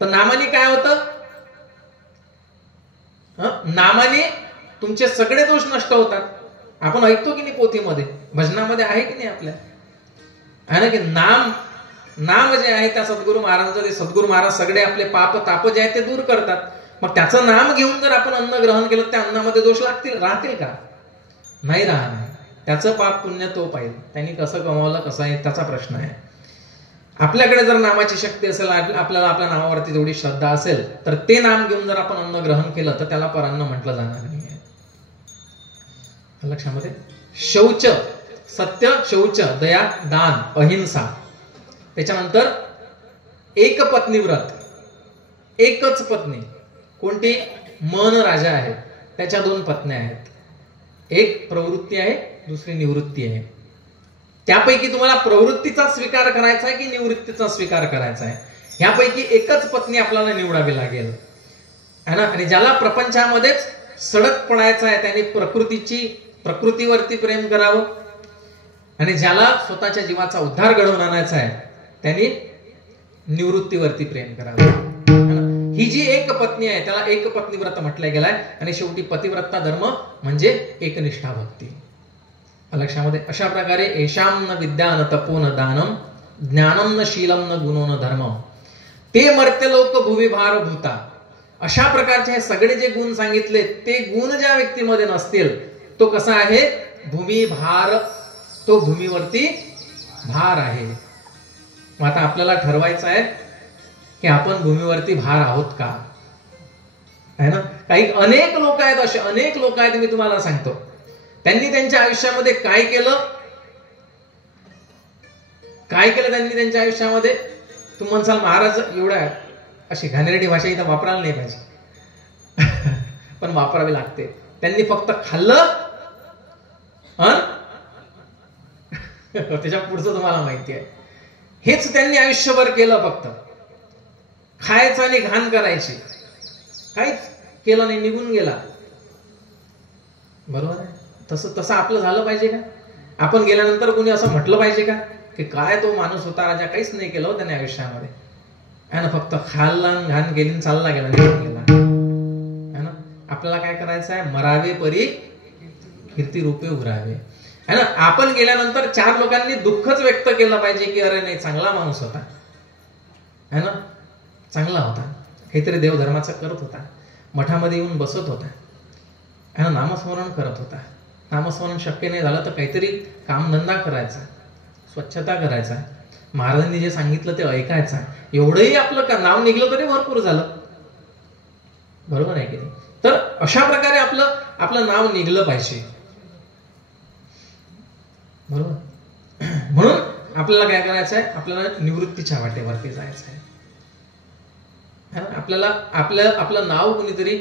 तर नामाने काय होतं? नामाने तुमचे सगळे दोष नष्ट होतात. आपण ऐकतो की नाही पोथीमध्ये, भजनामध्ये आहे की नाही आपल्या, आहे ना, की नाम जे आहे त्या सद्गुरु महाराजांचं, ते सद्गुरु महाराज सगळे आपले पाप ताप जे आहे ते दूर करतात. मग त्याचं नाम घेऊन जर आपण अन्न ग्रहण केलं त्या अन्नामध्ये दोष राहतील का? नाही राहणार. त्याचं पाप पुण्य तो पाहिजे, त्यांनी कसं कमावलं कसं आहे त्याचा प्रश्न आहे. आपल्याकडे जर नामाची शक्ती असेल, आपल्याला आपल्या नावावरती जेवढी श्रद्धा असेल, तर ते नाम घेऊन जर आपण अन्न ग्रहण केलं तर त्याला परान्न म्हटलं जाणार नाही. लक्षामध्ये शौच, सत्य, शौच, दया, दान, अहिंसा. त्याच्यानंतर एक पत्नी व्रत, एकच पत्नी. कोणती? मन राजा आहे, त्याच्या 2 पत्न्या आहेत. एक प्रवृत्ती आहे, दुसरी निवृत्ती आहे. त्यापैकी तुम्हाला प्रवृत्तीचा स्वीकार करायचा आहे की निवृत्तीचा स्वीकार करायचा आहे, ह्यापैकी एकच पत्नी आपल्याला निवडावी लागेल, है ना. आणि ज्याला प्रपंचामध्येच सडक पडायचं आहे त्यांनी प्रकृतीवरती प्रेम करावं, आणि ज्याला स्वतःच्या जीवाचा उद्धार घडवून आणायचा आहे त्यांनी निवृत्तीवरती प्रेम करावं. ही जी एक पत्नी आहे त्याला एक पत्नी व्रत म्हटलं गेलाय. आणि शेवटी पतिव्रता धर्म म्हणजे एकनिष्ठा भक्ती. लक्षामध्ये अशा प्रकारे एशाम न विद्या न तपो न दानम ज्ञानम न शीलम न गुणो न धर्मम ते मर्त्य लोक भुवी भार भूता. अशा प्रकारचे हे सगळे जे गुण सांगितले ते गुण ज्या व्यक्तीमध्ये नसतील तो कसा आहे? भूमी भार, तो भूमीवरती भार आहे. मग आता आपल्याला ठरवायचं आहे की आपण भूमीवरती भार आहोत का, है ना. काही अनेक लोक आहेत, असे अनेक लोक आहेत, मी तुम्हाला सांगतो त्यांनी त्यांच्या आयुष्यामध्ये काय केलं त्यांनी त्यांच्या आयुष्यामध्ये. तुम्ही म्हणसाल महाराज एवढ्या अशी घाणेरडी भाषा इथं वापरायला नाही पाहिजे पण वापरावी लागते. त्यांनी फक्त खाल्लं त्याच्या पुढचं तुम्हाला माहिती आहे. हेच त्यांनी आयुष्यभर केलं, फक्त खायचं आणि घाण करायची, काहीच केलं नाही, निघून गेला. बरोबर आहे. तसं आपलं झालं पाहिजे का? आपण गेल्यानंतर कोणी असं म्हटलं पाहिजे का की काय तो माणूस होता राजा, काहीच नाही केलं त्याने आयुष्यामध्ये, है ना. फक्त खाल्ला, घाण केली, चालला गेला, निघून गेला, है ना. आपल्याला काय करायचं आहे? मरावे परी कीर्ती रूपे उरावे, है ना. आपण गेल्यानंतर 4 लोकांनी दुःखच व्यक्त केलं पाहिजे की अरे नाही, चांगला माणूस होता, है ना, चांगला होता, काहीतरी देवधर्माचा करत होता, मठामध्ये येऊन बसत होता, है ना, नामस्मरण करत होता. नामस्मरण शक्य नाही झालं तर काहीतरी कामधंदा करायचा, स्वच्छता करायचा, महाराजांनी जे सांगितलं ते ऐकायचं. एवढंही आपलं नाव निघलं तरी भरपूर झालं, बरोबर आहे की नाही. तर अशा प्रकारे आपलं नाव निघलं पाहिजे, बरोबर. म्हणून आपल्याला काय करायचं आहे? आपल्याला निवृत्तीच्या वाटेवरती जायचं आहे. आपल्याला आपलं नाव कोणीतरी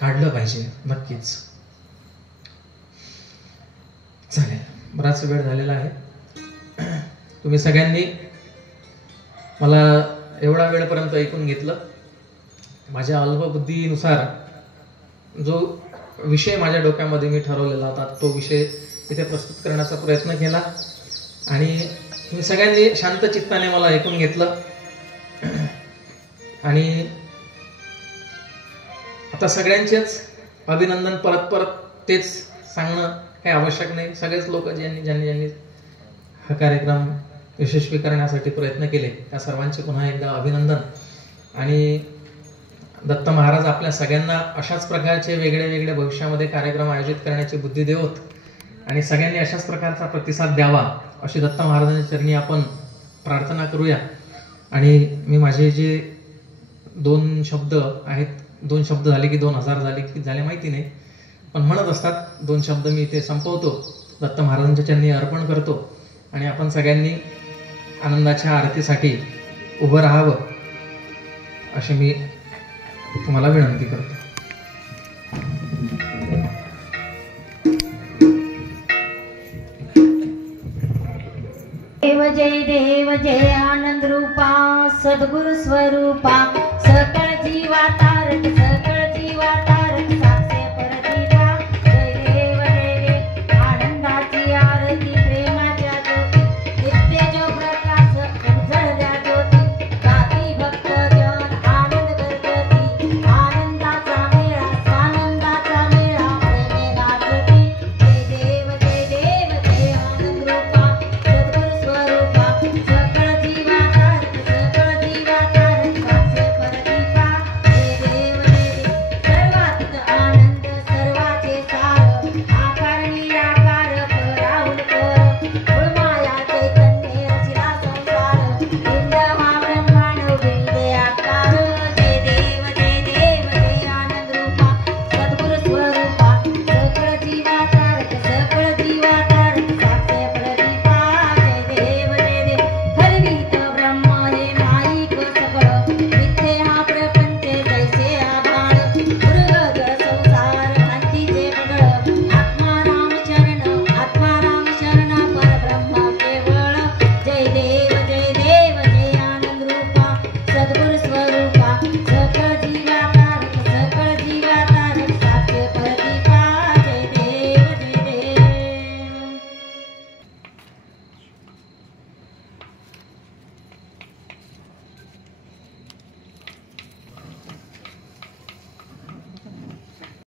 काढलं पाहिजे, नक्कीच. चालेल, बराच वेळ झालेला आहे. तुम्ही सगळ्यांनी मला एवढा वेळपर्यंत ऐकून घेतलं. माझ्या अल्पबुद्धीनुसार जो विषय माझ्या डोक्यामध्ये मी ठरवलेला होता तो विषय इथे प्रस्तुत करण्याचा प्रयत्न केला, आणि तुम्ही सगळ्यांनी शांत चित्ताने मला ऐकून घेतलं. आणि आता सगळ्यांचेच अभिनंदन. परत तेच सांगणं काही आवश्यक नाही. सगळेच लोक ज्यांनी हा कार्यक्रम यशस्वी करण्यासाठी प्रयत्न केले त्या सर्वांचे पुन्हा एकदा अभिनंदन. आणि दत्त महाराज आपल्या सगळ्यांना अशाच प्रकारचे वेगळे भविष्यामध्ये कार्यक्रम आयोजित करण्याची बुद्धी देवोत, आणि सगळ्यांनी अशाच प्रकारचा प्रतिसाद द्यावा अशी दत्त महाराजांच्या चरणी आपण प्रार्थना करूया. आणि मी माझे जे 2 शब्द आहेत, 2 शब्द झाले की 2000 झाले की झाले माहिती नाही, पण म्हणत असतात 2 शब्द मी इथे संपवतो, दत्त महाराजांच्या चरणी अर्पण करतो, आणि आपण सगळ्यांनी आनंदाच्या आरतीसाठी उभं राहावं अशी मी तुम्हाला विनंती करतो. देव जय आनंद रूपा सद्गुरु स्वरूपा सकळ जीवा तारक सकळ